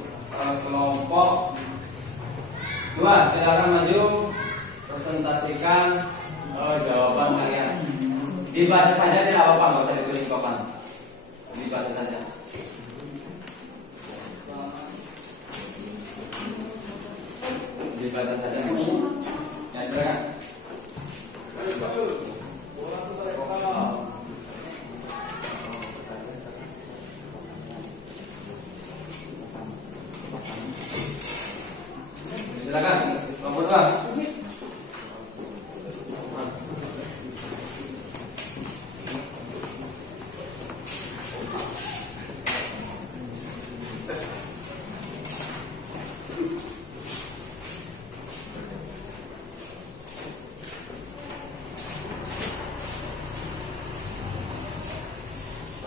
kelompok 2. kedua, silakan maju presentasikan jawaban kalian. Dibaca saja, tidak apa-apa, nggak usah ditulis di papan. Dibaca saja. Dibaca saja. Ya, silakan. Silakan, nomor 2.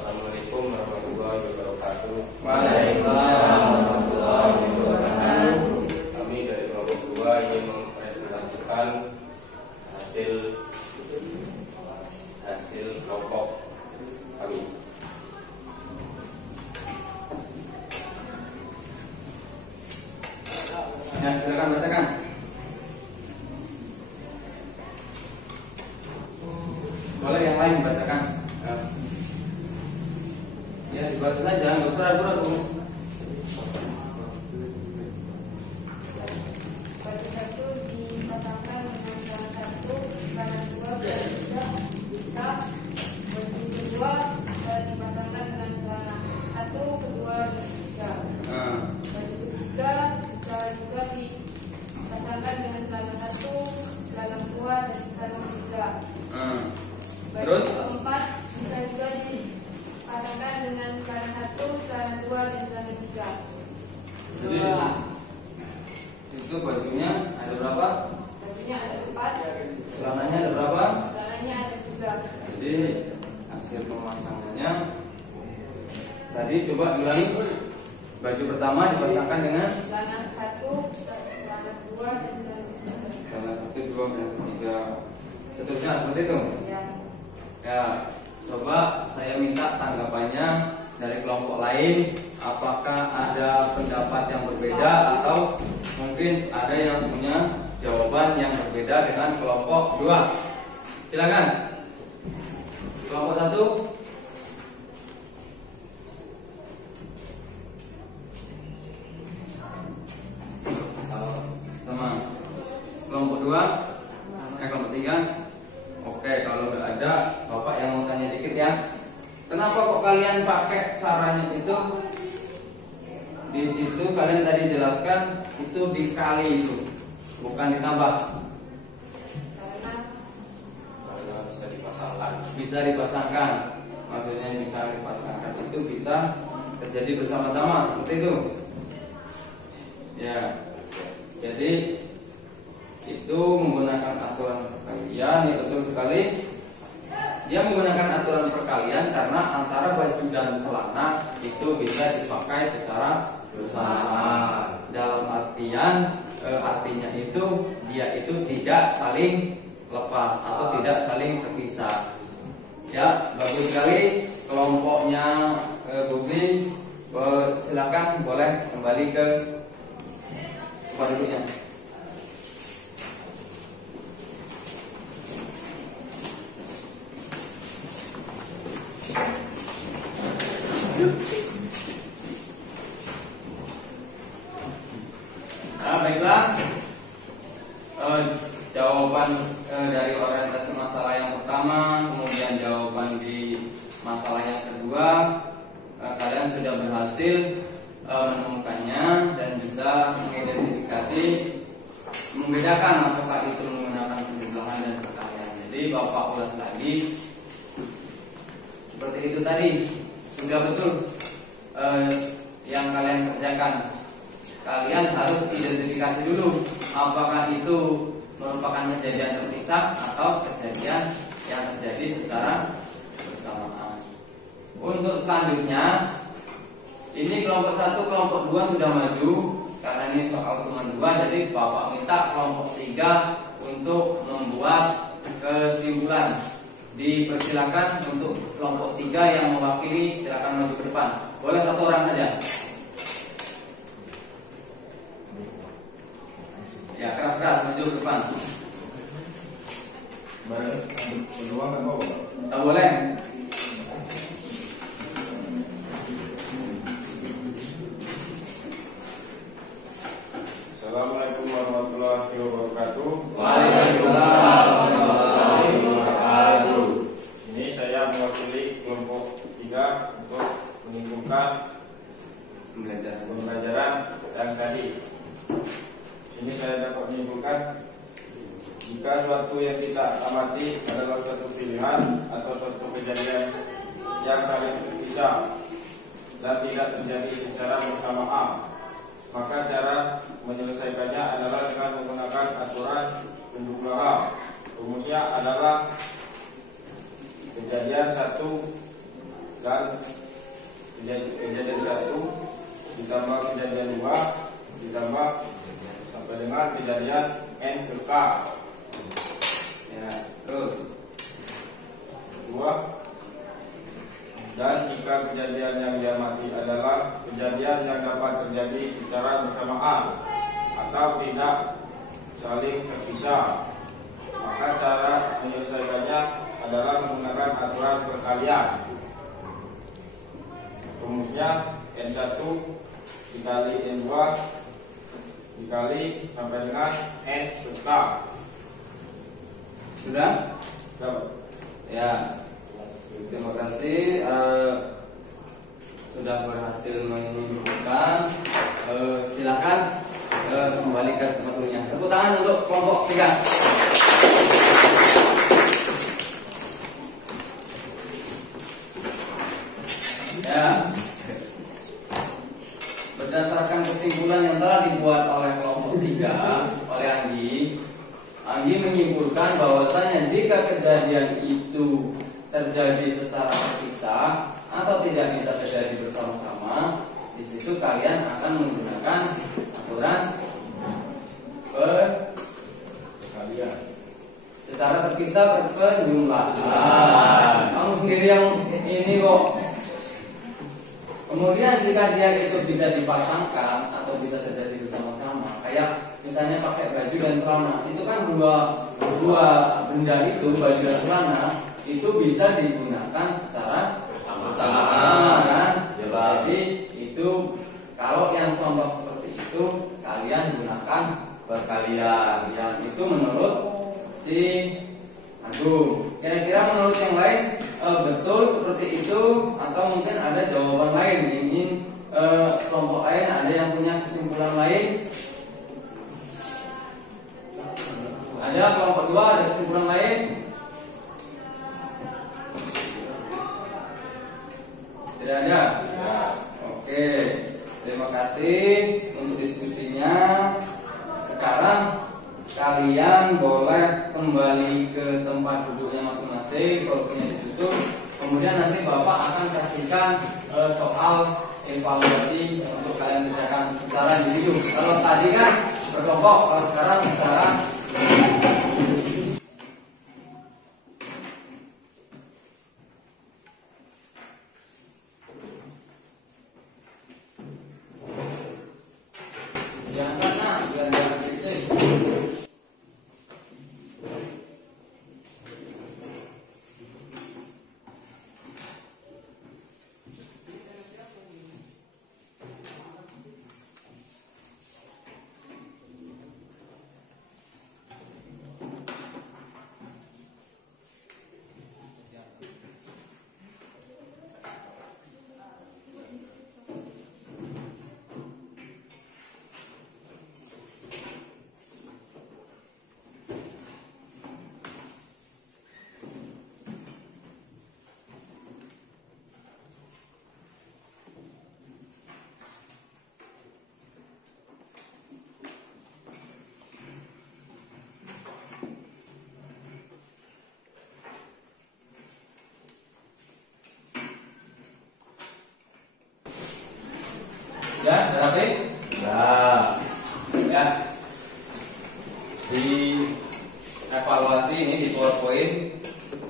Assalamualaikum warahmatullahi wabarakatuh. Waalaikumsalam warahmatullahi wabarakatuh. Kami dari kelompok 2 ingin mempresentasikan hasil kelompok kami. Ya, silakan bacakan. Boleh yang lain bacakan. Ya, dibaca saja, nggak usah ragu-ragu. Baju satu dipasangkan dengan salah satu, kanan dua, belakang tiga, bisa. Baju kedua dipasangkan dengan salah satu, kedua, dan tiga. Baju ketiga bisa juga dipasangkan dengan salah satu, belakang dua, dan belakang tiga. Baju Terus? keempat bisa juga dipasangkan dengan salah satu, salah dua, dan salah tiga. Jadi itu bajunya ada berapa? Bajunya ada 4, Celananya ada berapa? celananya ada 3. Jadi hasil pemasangannya tadi coba ulangi. Baju pertama dipasangkan dengan Celana 1, celana 2, dan celana 3. celana 1, 2, dan 3. Seterusnya seperti itu. Ya. Ya, coba saya minta tanggapannya dari kelompok lain. Apakah ada pendapat yang berbeda atau mungkin ada yang punya jawaban yang berbeda dengan kelompok 2? Silakan. Kelompok 1. Sama. Kelompok 2. Kelompok 3. Oke, kalau nggak ada, Bapak yang mau tanya dikit ya. Kenapa kok kalian pakai caranya itu? Di situ kalian tadi jelaskan itu dikali itu, bukan ditambah. Karena bisa dipasangkan. Bisa dipasangkan. Maksudnya bisa dipasangkan itu bisa terjadi bersama-sama seperti itu. Ya. Jadi itu menggunakan aturan perkalian, ya betul sekali. Dia menggunakan aturan perkalian karena antara baju dan celana itu bisa dipakai secara bersamaan. Dalam artian artinya itu dia itu tidak saling lepas atau tidak saling terpisah. Ya, bagus sekali kelompoknya Bukti. Silakan boleh kembali ke tempat duduknya. Nah, baiklah. Jawaban dari orientasi masalah yang pertama, kemudian jawaban di masalah yang kedua, kalian sudah berhasil menemukannya dan bisa mengidentifikasi, membedakan apakah itu menggunakan penjumlahan dan perkalian. Jadi Bapak ulas lagi seperti itu tadi. Sudah betul yang kalian kerjakan. Kalian harus identifikasi dulu apakah itu merupakan kejadian terpisah atau kejadian yang terjadi secara bersamaan. Untuk selanjutnya, ini kelompok 1, kelompok 2 sudah maju karena ini soal cuma 2, jadi Bapak minta kelompok 3 untuk membuat kesimpulan. Dipersilakan untuk kelompok 3 yang mewakili, silakan maju ke depan. Boleh satu orang saja. Ya, keras-keras maju ke depan. Berdua nggak mau. Tak boleh. Assalamualaikum warahmatullahi wabarakatuh. Waalaikumsalam warahmatullahi wabarakatuh. Ini saya mewakili kelompok 3 untuk menyimpulkan pembelajaran yang tadi. Sini saya dapat menyimpulkan jika suatu yang kita amati adalah suatu pilihan atau suatu kejadian yang saling terpisah dan tidak terjadi secara bersamaan, maka cara menyelesaikannya adalah dengan menggunakan aturan penjumlahan. Rumusnya adalah kejadian 1 dan kejadian 1 ditambah kejadian 2 ditambah sampai dengan kejadian n ke k. Ya, terus. 2. Dan jika kejadian yang diamati adalah kejadian yang dapat terjadi secara bersamaan atau tidak saling terpisah, maka cara menyelesaikannya adalah menggunakan aturan perkalian. Rumusnya N1 dikali N2 dikali sampai dengan N ke K. Sudah? Dapat. Ya. Terima kasih sudah berhasil menyimpulkan. Silakan kembali ke tempat dulunya. Tepuk tangan untuk kelompok 3. Ya. Berdasarkan kesimpulan yang telah dibuat oleh kelompok 3 oleh Anggi menyimpulkan bahwasanya jika kejadian itu terjadi secara terpisah atau tidak bisa terjadi bersama-sama, di situ kalian akan menggunakan aturan perkalian. Secara terpisah penjumlahan. Kamu sendiri yang ini kok. Kemudian jika dia itu bisa dipasangkan atau bisa terjadi bersama-sama, kayak misalnya pakai baju dan celana, itu kan dua benda itu, baju dan celana, itu bisa digunakan secara bersama-sama kan? Jadi itu kalau yang contoh seperti itu kalian gunakan perkalian. Yang itu menurut si Agung. Kira-kira menurut yang lain betul seperti itu atau mungkin ada jawaban lain? Ingin kelompok lain ada yang punya kesimpulan lain? Ada kelompok 2 ada kesimpulan lain? Tidak ada? Ya. Oke, terima kasih untuk diskusinya. Sekarang kalian boleh kembali ke tempat duduknya masing-masing, kursinya disusun. Kemudian nanti Bapak akan kasihkan soal evaluasi untuk kalian kerjakan secara individu. Kalau tadi kan berkelompok, kalau sekarang secara ya, rapi? Ya. Di evaluasi ini di PowerPoint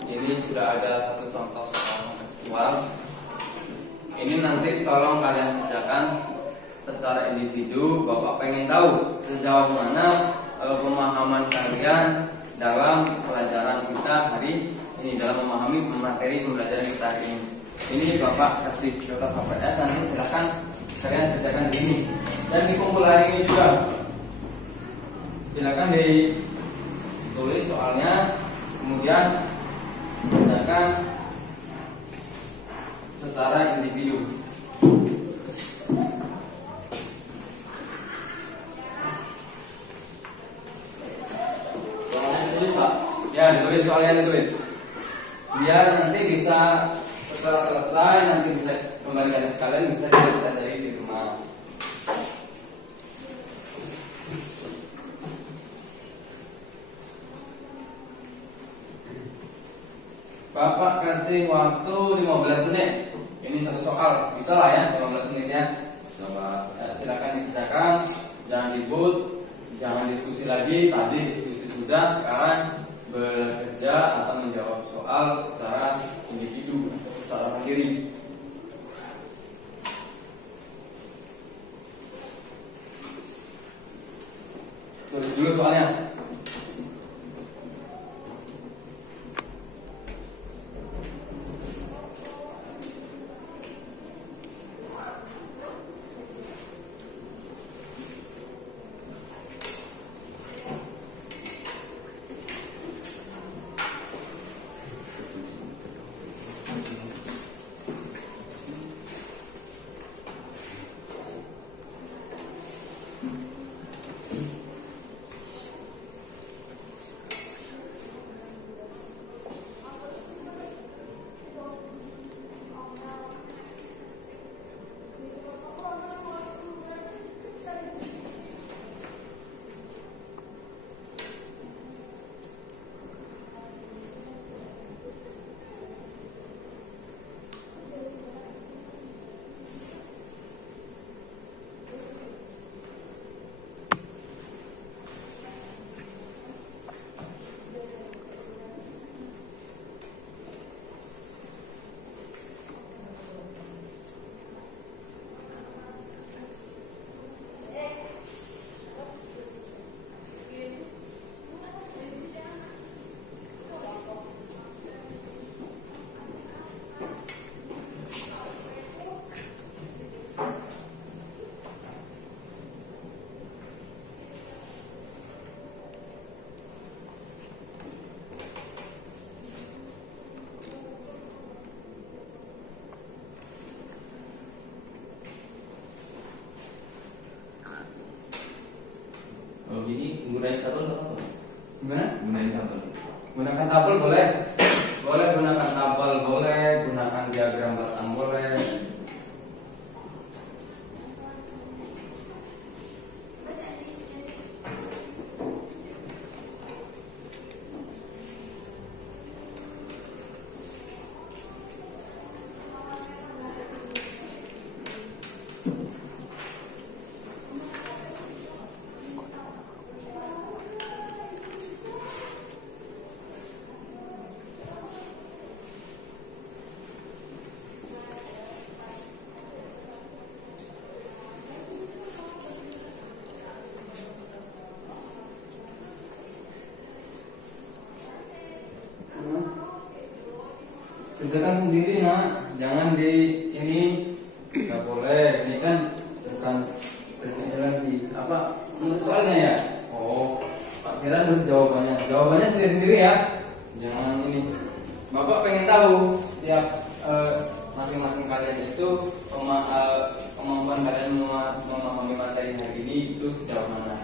ini sudah ada satu contoh soal kontekstual. Ini nanti tolong kalian kerjakan secara individu. Bapak pengen tahu sejauh mana pemahaman kalian dalam pelajaran kita hari ini, dalam memahami materi pembelajaran kita hari ini. Ini Bapak kasih kertas HPS, nanti silakan kalian kerjakan di sini dan di kumpul hari ini juga. Silakan ditulis soalnya, kemudian kerjakan secara individu. Ya, ditulis soalnya, ditulis. Biar nanti bisa setelah selesai nanti bisa kembalikan ke kalian, bisa dilihat dari di rumah. Bapak kasih waktu 15 menit. Ini satu soal, bisa lah ya 15 menit ya. Silakan dikerjakan, jangan ribut, jangan diskusi lagi. Tadi diskusi sudah, sekarang bekerja atau menjawab soal secara individu, secara mandiri. Tulis dulu soalnya. Kalau gini gunain tabel apa? Gimana? Gunain tabel. Gunakan tabel boleh, boleh gunakan tabel, boleh gunakan diagram batang, boleh. Kerjakan sendiri nak, jangan di ini, nggak boleh. Ini kan bukan berpikir lagi apa menurut soalnya ya. Oh, Pak Kira menurut jawabannya, jawabannya sendiri ya. Jangan ini. Bapak pengen tahu setiap masing-masing kalian itu kemampuan kalian memahami materi hari ini itu sejauh mana.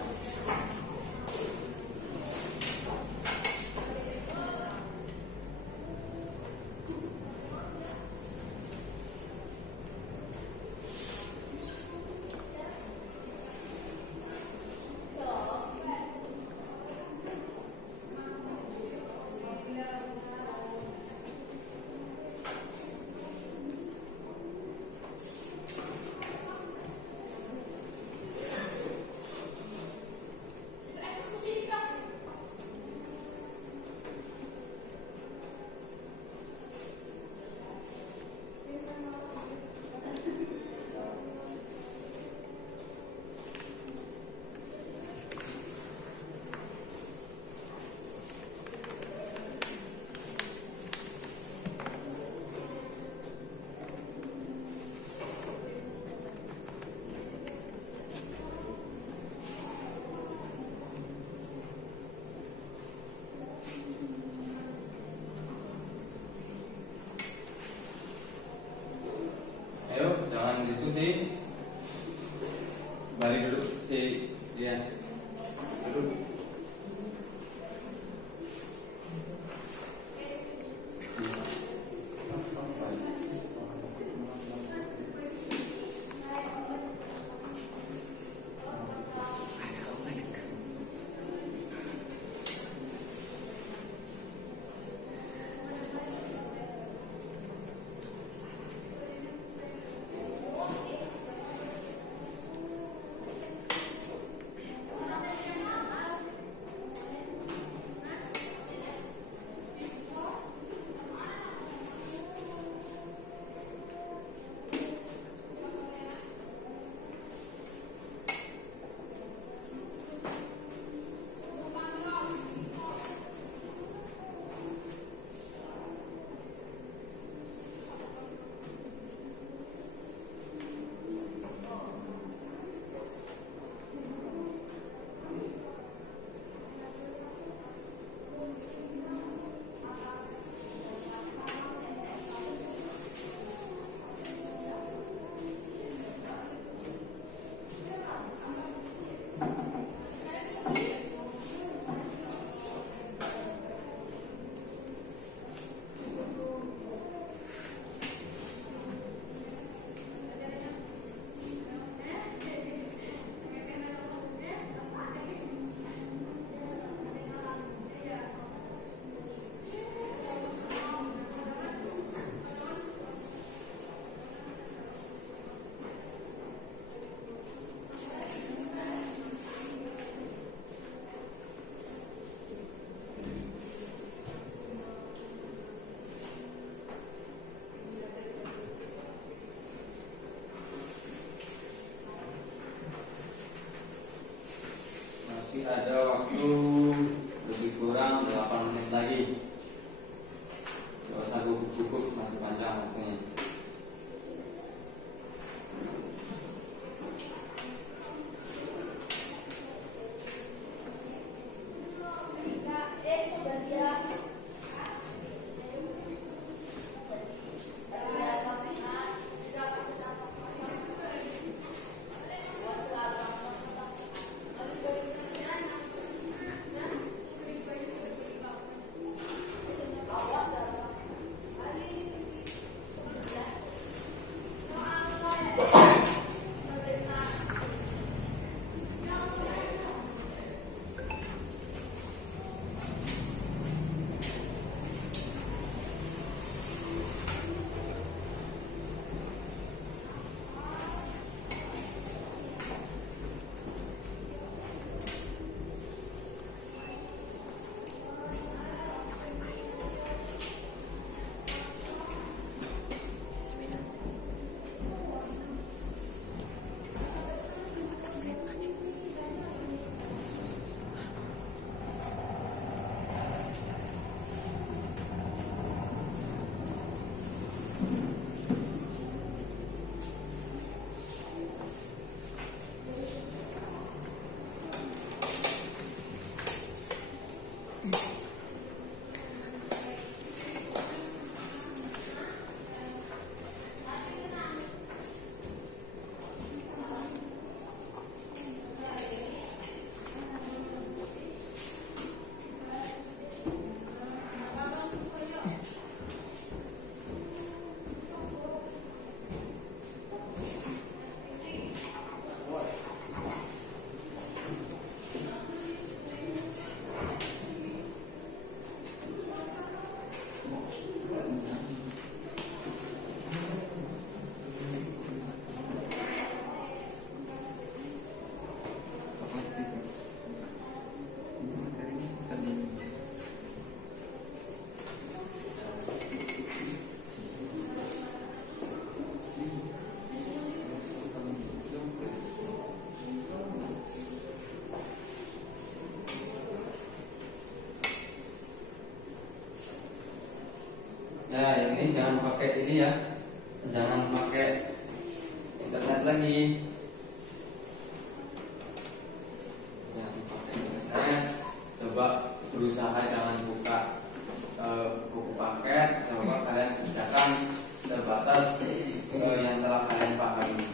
Nah, ini jangan pakai ini ya, jangan pakai internet lagi. Jangan pakai internet. Coba berusaha jangan buka buku paket. Coba kalian kerjakan sebatas yang telah kalian pahami.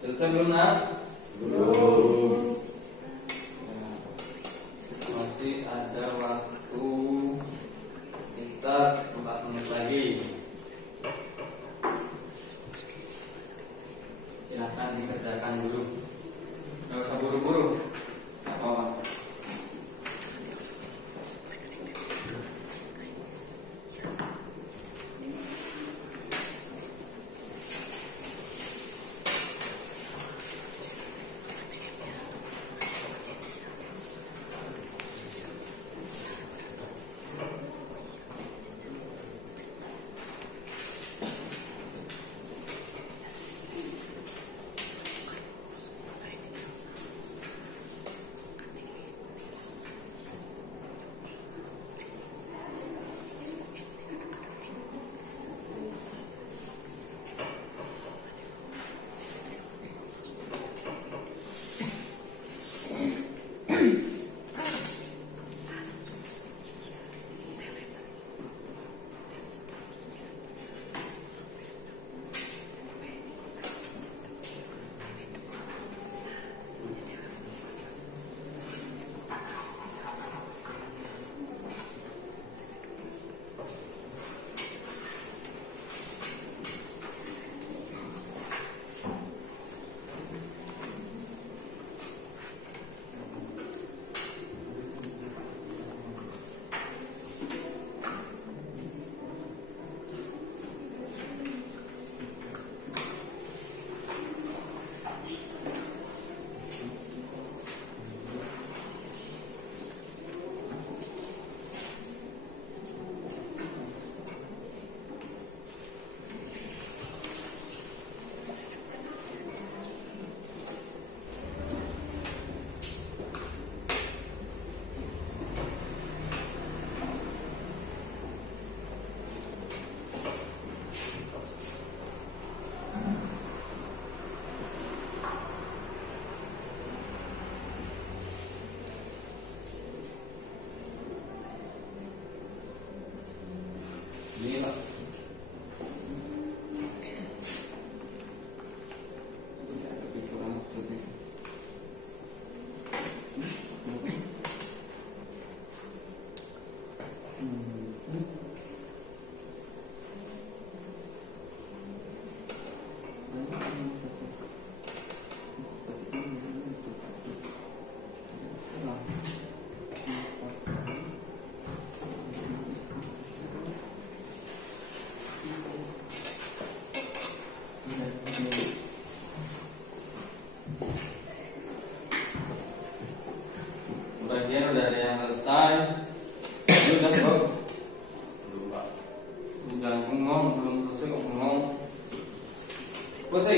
Selesai belum nak? Belum. Masih ada waktu kita 4 menit lagi. Silahkan dikerjakan dulu. Nggak usah buru-buru. Nggak apa-apa.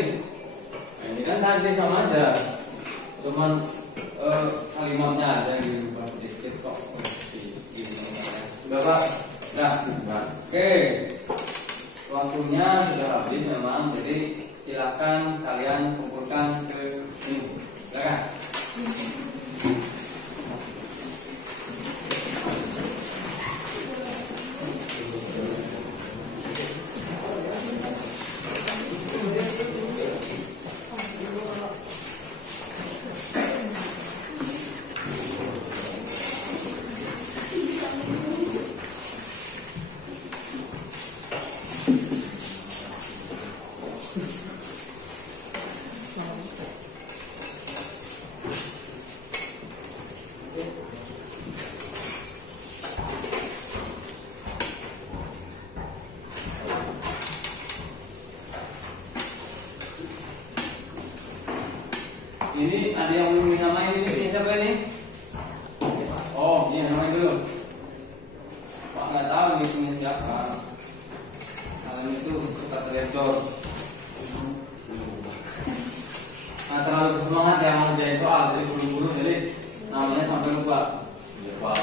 Nah, ini kan tadi sama aja, cuman kalimatnya ada yang diubah sedikit kok. Sudah Pak? Nah, oke. Waktunya sudah habis memang, jadi silakan kalian kumpulkan ke sini. Silakan. Ini ada yang mau namain ini siapa ini? Oh, ini namain dulu. Pak nggak tahu ini punya siapa. Kalian itu suka teledor. Nah, terlalu bersemangat yang mau jadi soal, jadi buru-buru, jadi namanya sampai lupa. Ya, Pak.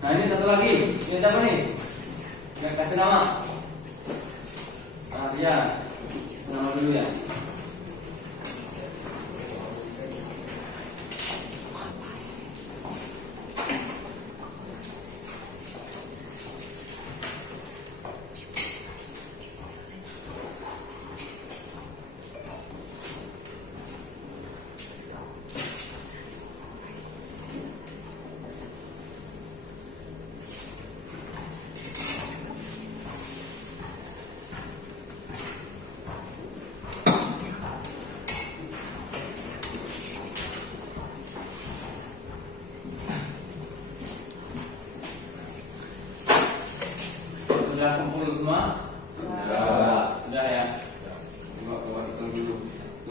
Nah, ini satu lagi. Ini siapa nih? Yang kasih nama. Nah, dia nama dulu ya. Sudah kumpul semua? Sudah ya. Coba hitung dulu. 1,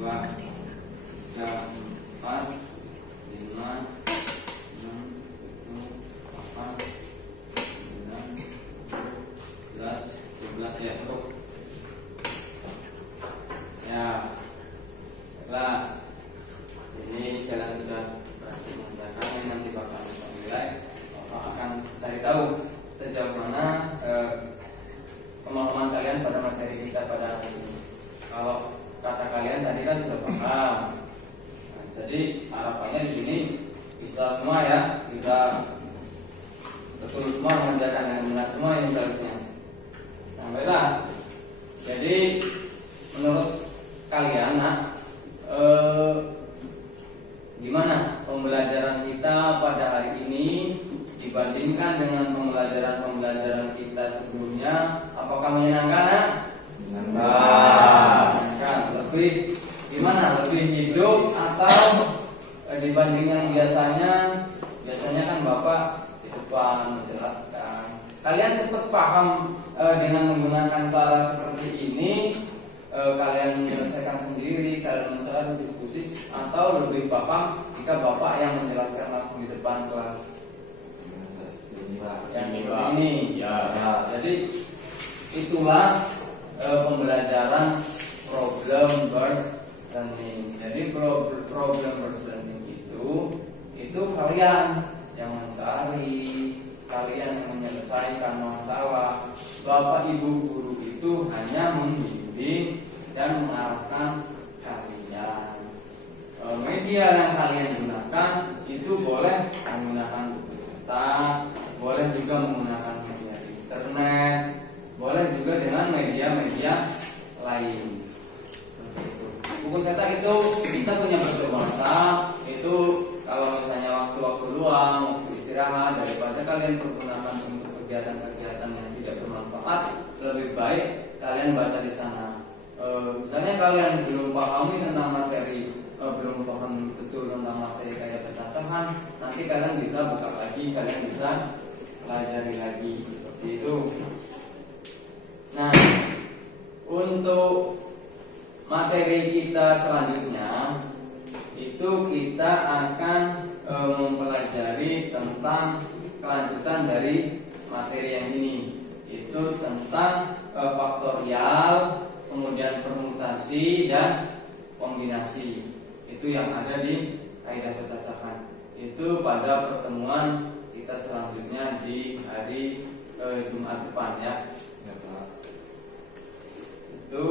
2, 3, 4, 5, 6, 7, 8, 9, 10, 11 ya cukup. Ya. Baiklah. Ini jalan sudah berhasil mengerjakan yang nanti bakal kita nilai. Bapak akan cari tahu sejauh mana pemahaman kalian pada materi kita pada hari ini. Kalau kata kalian tadi kan sudah paham, nah, jadi harapannya di sini bisa semua ya, bisa betul semua mengerjakan dengan benar semua yang seharusnya. Nah, baiklah. Jadi menurut kalian, gimana pembelajaran kita pada hari ini dibandingkan dengan pembelajaran kita sebelumnya? Apakah menyenangkan? Menyenangkan. Lebih gimana? Lebih hidup atau dibanding yang biasanya kan Bapak di depan menjelaskan. Kalian cepat paham dengan menggunakan cara seperti ini? Kalian menyelesaikan sendiri, kalian mencari diskusi, atau lebih paham jika Bapak yang menjelaskan langsung di depan kelas? Yang ini ya. Jadi itulah pembelajaran problem based learning. Jadi problem based learning itu kalian yang mencari, kalian yang menyelesaikan masalah. Bapak Ibu guru itu hanya membimbing dan mengarahkan kalian. Media yang kalian gunakan itu boleh menggunakan buku cetak, boleh juga menggunakan media internet, boleh juga dengan media-media lain. Buku cetak itu kita punya bentuk masa, itu kalau misalnya waktu-waktu luang, waktu istirahat, daripada kalian pergunakan untuk kegiatan-kegiatan yang tidak bermanfaat, lebih baik kalian baca di sana. Misalnya kalian belum pahami tentang materi, belum paham betul tentang materi kayak pecacahan, nanti kalian bisa buka lagi, kalian bisa pelajari lagi seperti itu. Nah, untuk materi kita selanjutnya itu kita akan mempelajari tentang kelanjutan dari materi yang ini, itu tentang faktorial, kemudian permutasi dan kombinasi. Itu yang ada di kaidah pencacahan. Itu pada pertemuan kita selanjutnya di hari Jumat depan ya. Itu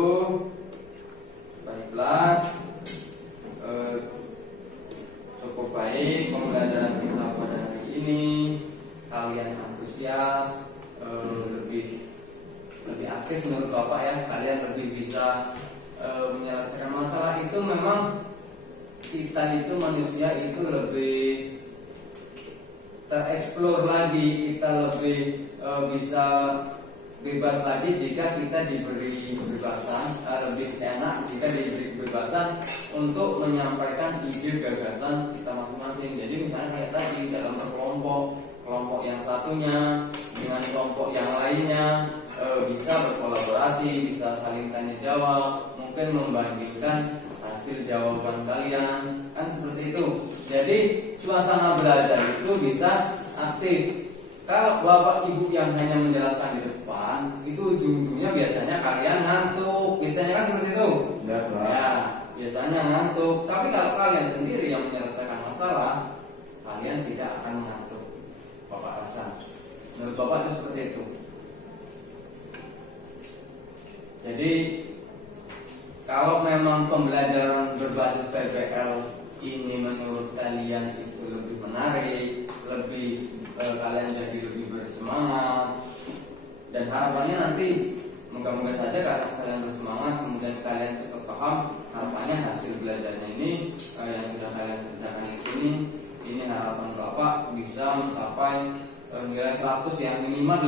baiklah, cukup baik pembelajaran kita pada hari ini. Kalian antusias, lebih aktif menurut Bapak ya. Kalian lebih bisa menyelesaikan masalah. Itu memang kita itu manusia itu lebih tereksplor lagi, kita lebih bisa bebas lagi jika kita diberi kebebasan, lebih enak jika diberi kebebasan untuk menyampaikan ide gagasan kita masing-masing. Jadi misalnya kayak tadi dalam kelompok yang satunya dengan kelompok yang lainnya bisa berkolaborasi, bisa saling tanya jawab, mungkin membandingkan hasil jawaban kalian, kan seperti itu. Jadi suasana belajar itu bisa aktif. Kalau bapak ibu yang hanya menjelaskan di depan, itu ujung-ujungnya biasanya kalian ngantuk. Biasanya kan seperti itu. Ya, biasanya ngantuk. Tapi kalau kalian sendiri yang menyelesaikan masalah, kalian tidak akan mengantuk. Bapak rasa. Menurut bapak itu seperti itu. Jadi kalau memang pembelajaran berbasis PBL ini menurut kalian itu lebih menarik, lebih kalian jadi lebih bersemangat, dan harapannya nanti moga-moga saja karena kalian bersemangat, kemudian kalian cepat paham, harapannya hasil belajarnya ini yang sudah kalian kerjakan di sini, ini harapan Bapak bisa mencapai nilai 100 yang minimal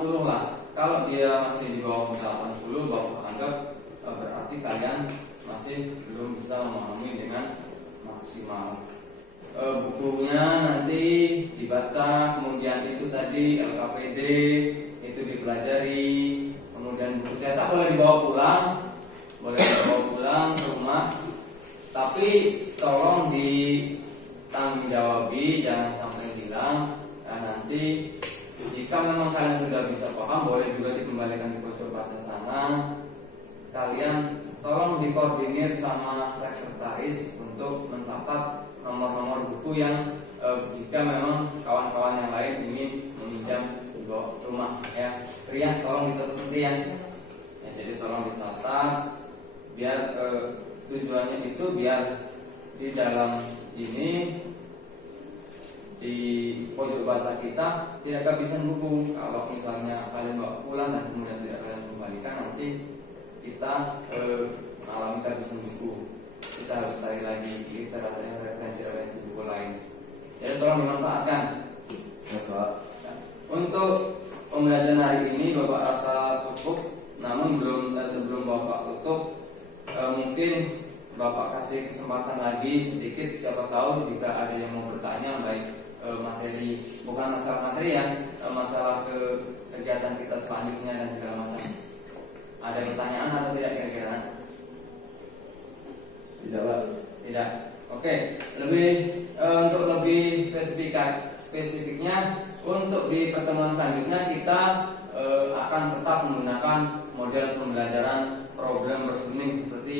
80 lah. Kalau dia masih di bawah 80, Bapak anggap berarti kalian masih belum bisa memahami dengan maksimal. Bukunya nanti dibaca, kemudian itu tadi LKPD itu dipelajari, kemudian buku cetak boleh dibawa pulang ke rumah, tapi tolong ditanggung jawabi, jangan sampai hilang. Dan nanti jika memang kalian sudah bisa paham, boleh juga dikembalikan di pojok baca sana. Kalian tolong dikoordinir sama sekretaris untuk mencatat nomor-nomor buku yang jika memang kawan-kawan yang lain ingin meminjam di rumah ya. Rian tolong dicatat nanti ya. Jadi tolong dicatat biar tujuannya itu biar di dalam ini di pojok baca kita tidak kehabisan buku. Kalau misalnya kalian bawa pulang dan kemudian tidak kalian kembalikan, nanti kita mengalami kehabisan buku. Kita harus cari lagi literasi referensi buku lain. Jadi tolong dimanfaatkan. Untuk pembelajaran hari ini Bapak rasa cukup. Namun sebelum Bapak tutup, mungkin Bapak kasih kesempatan lagi sedikit. Siapa tahu jika ada yang mau bertanya, baik materi, bukan masalah materi ya, masalah kegiatan kita selanjutnya dan segala macam. Ada pertanyaan atau tidak kira-kira? Tidak. Oke. Untuk lebih spesifiknya, untuk di pertemuan selanjutnya kita akan tetap menggunakan model pembelajaran program bersening seperti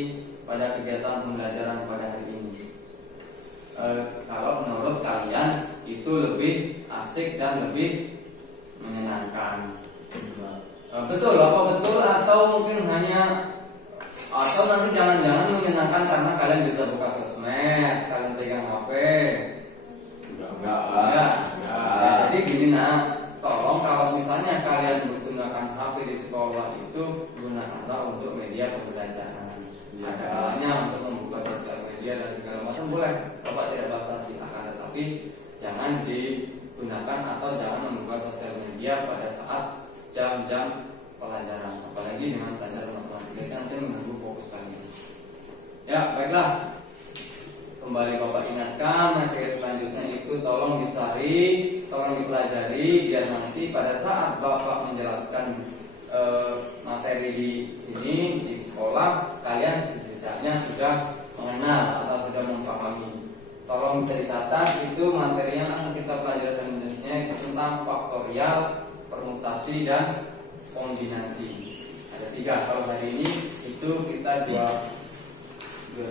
pada kegiatan pembelajaran pada hari ini. Kalau menurut kalian itu lebih asik dan lebih menyenangkan. Betul apa betul, atau mungkin hanya, atau nanti jangan-jangan menyenangkan karena kalian bisa buka sosmed, kalian pegang HP. Enggak lah. Jadi gini tolong kalau misalnya kalian menggunakan HP di sekolah itu gunakanlah untuk media pembelajaran. Ada kalanya untuk membuka sosial media dan segala macam boleh. Bapak tidak bahas silakan, tetapi jangan digunakan atau jangan membuka sosial media pada saat jam-jam pelajaran, apalagi dengan pelajaran matematika, nanti mengganggu fokus kalian. Ya, baiklah. Kembali Bapak ingatkan, materi selanjutnya itu tolong dicari, tolong dipelajari, biar nanti pada saat Bapak menjelaskan materi di sini di sekolah, kalian setidaknya sudah mengenal atau sudah memahami. Tolong bisa dicatat, itu materi yang akan kita pelajari selanjutnya itu tentang faktorial, permutasi dan kombinasi. Ada 3 kalau hari ini. itu kita dua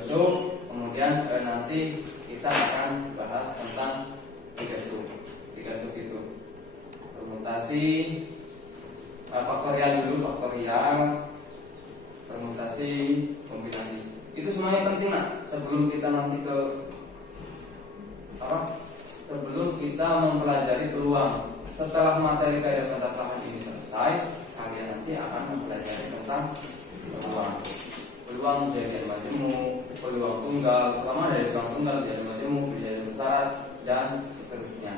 sub, kemudian nanti kita akan bahas tentang tiga sub itu permutasi, faktorial dulu, faktorial, permutasi, kombinasi. Itu semuanya penting nak sebelum kita nanti ke sebelum kita mempelajari peluang. Setelah materi kaidah pentasahan ini selesai, kalian nanti akan mempelajari tentang peluang kejadian majemuk, peluang tunggal, terutama dari peluang tunggal, kejadian majemuk, kejadian bersyarat, dan seterusnya.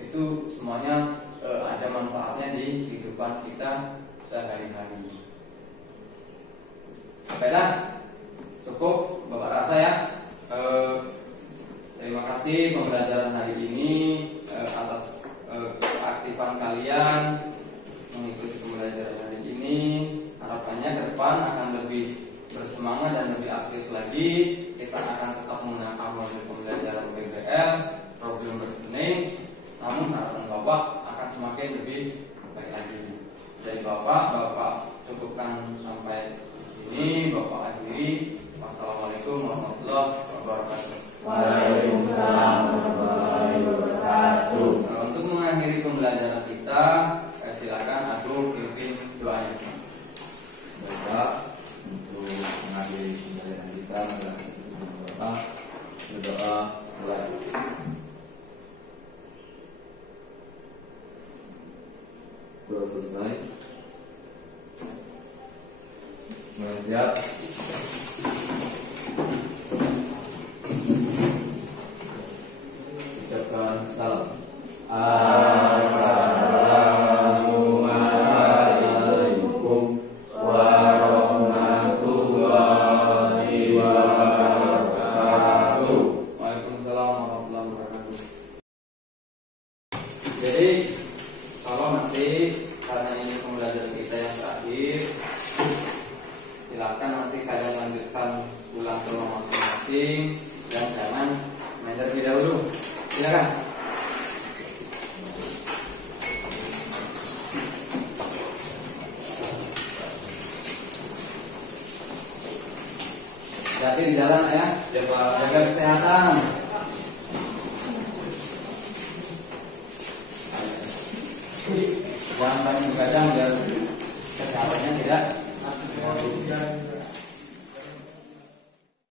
Itu semuanya ada manfaatnya di kehidupan kita sehari-hari. Baiklah, cukup Bapak rasa ya. Terima kasih pembelajaran hari ini atas keaktifan kalian mengikuti pembelajaran hari ini. Harapannya ke depan akan lebih bersemangat dan lebih aktif lagi. Kita akan tetap menggunakan modul pembelajaran PBL, problem reasoning. Namun harapan Bapak akan semakin lebih baik lagi. Jadi Bapak cukupkan sampai di sini. Bapak akhiri. Wassalamualaikum warahmatullahi wabarakatuh. Waalaikumsalam warahmatullahi wabarakatuh. Untuk mengakhiri pembelajaran kita, silakan aku pimpin doanya. Bapak, untuk mengakhiri pembelajaran kita, Bapak berdoa mulai. Doa selesai. Mulai siap. Ucapkan salam. Assalamualaikum warahmatullahi wabarakatuh. Waalaikumsalam warahmatullahi wabarakatuh. Jadi kalau nanti karena ini pembelajaran kita yang terakhir, silakan nanti kalian lanjutkan ulang ke rumah masing-masing dan jangan main terlebih dahulu. Silakan. Hati di jalan ya, jaga kesehatan. Jangan banyak begadang biar kesehatannya tidak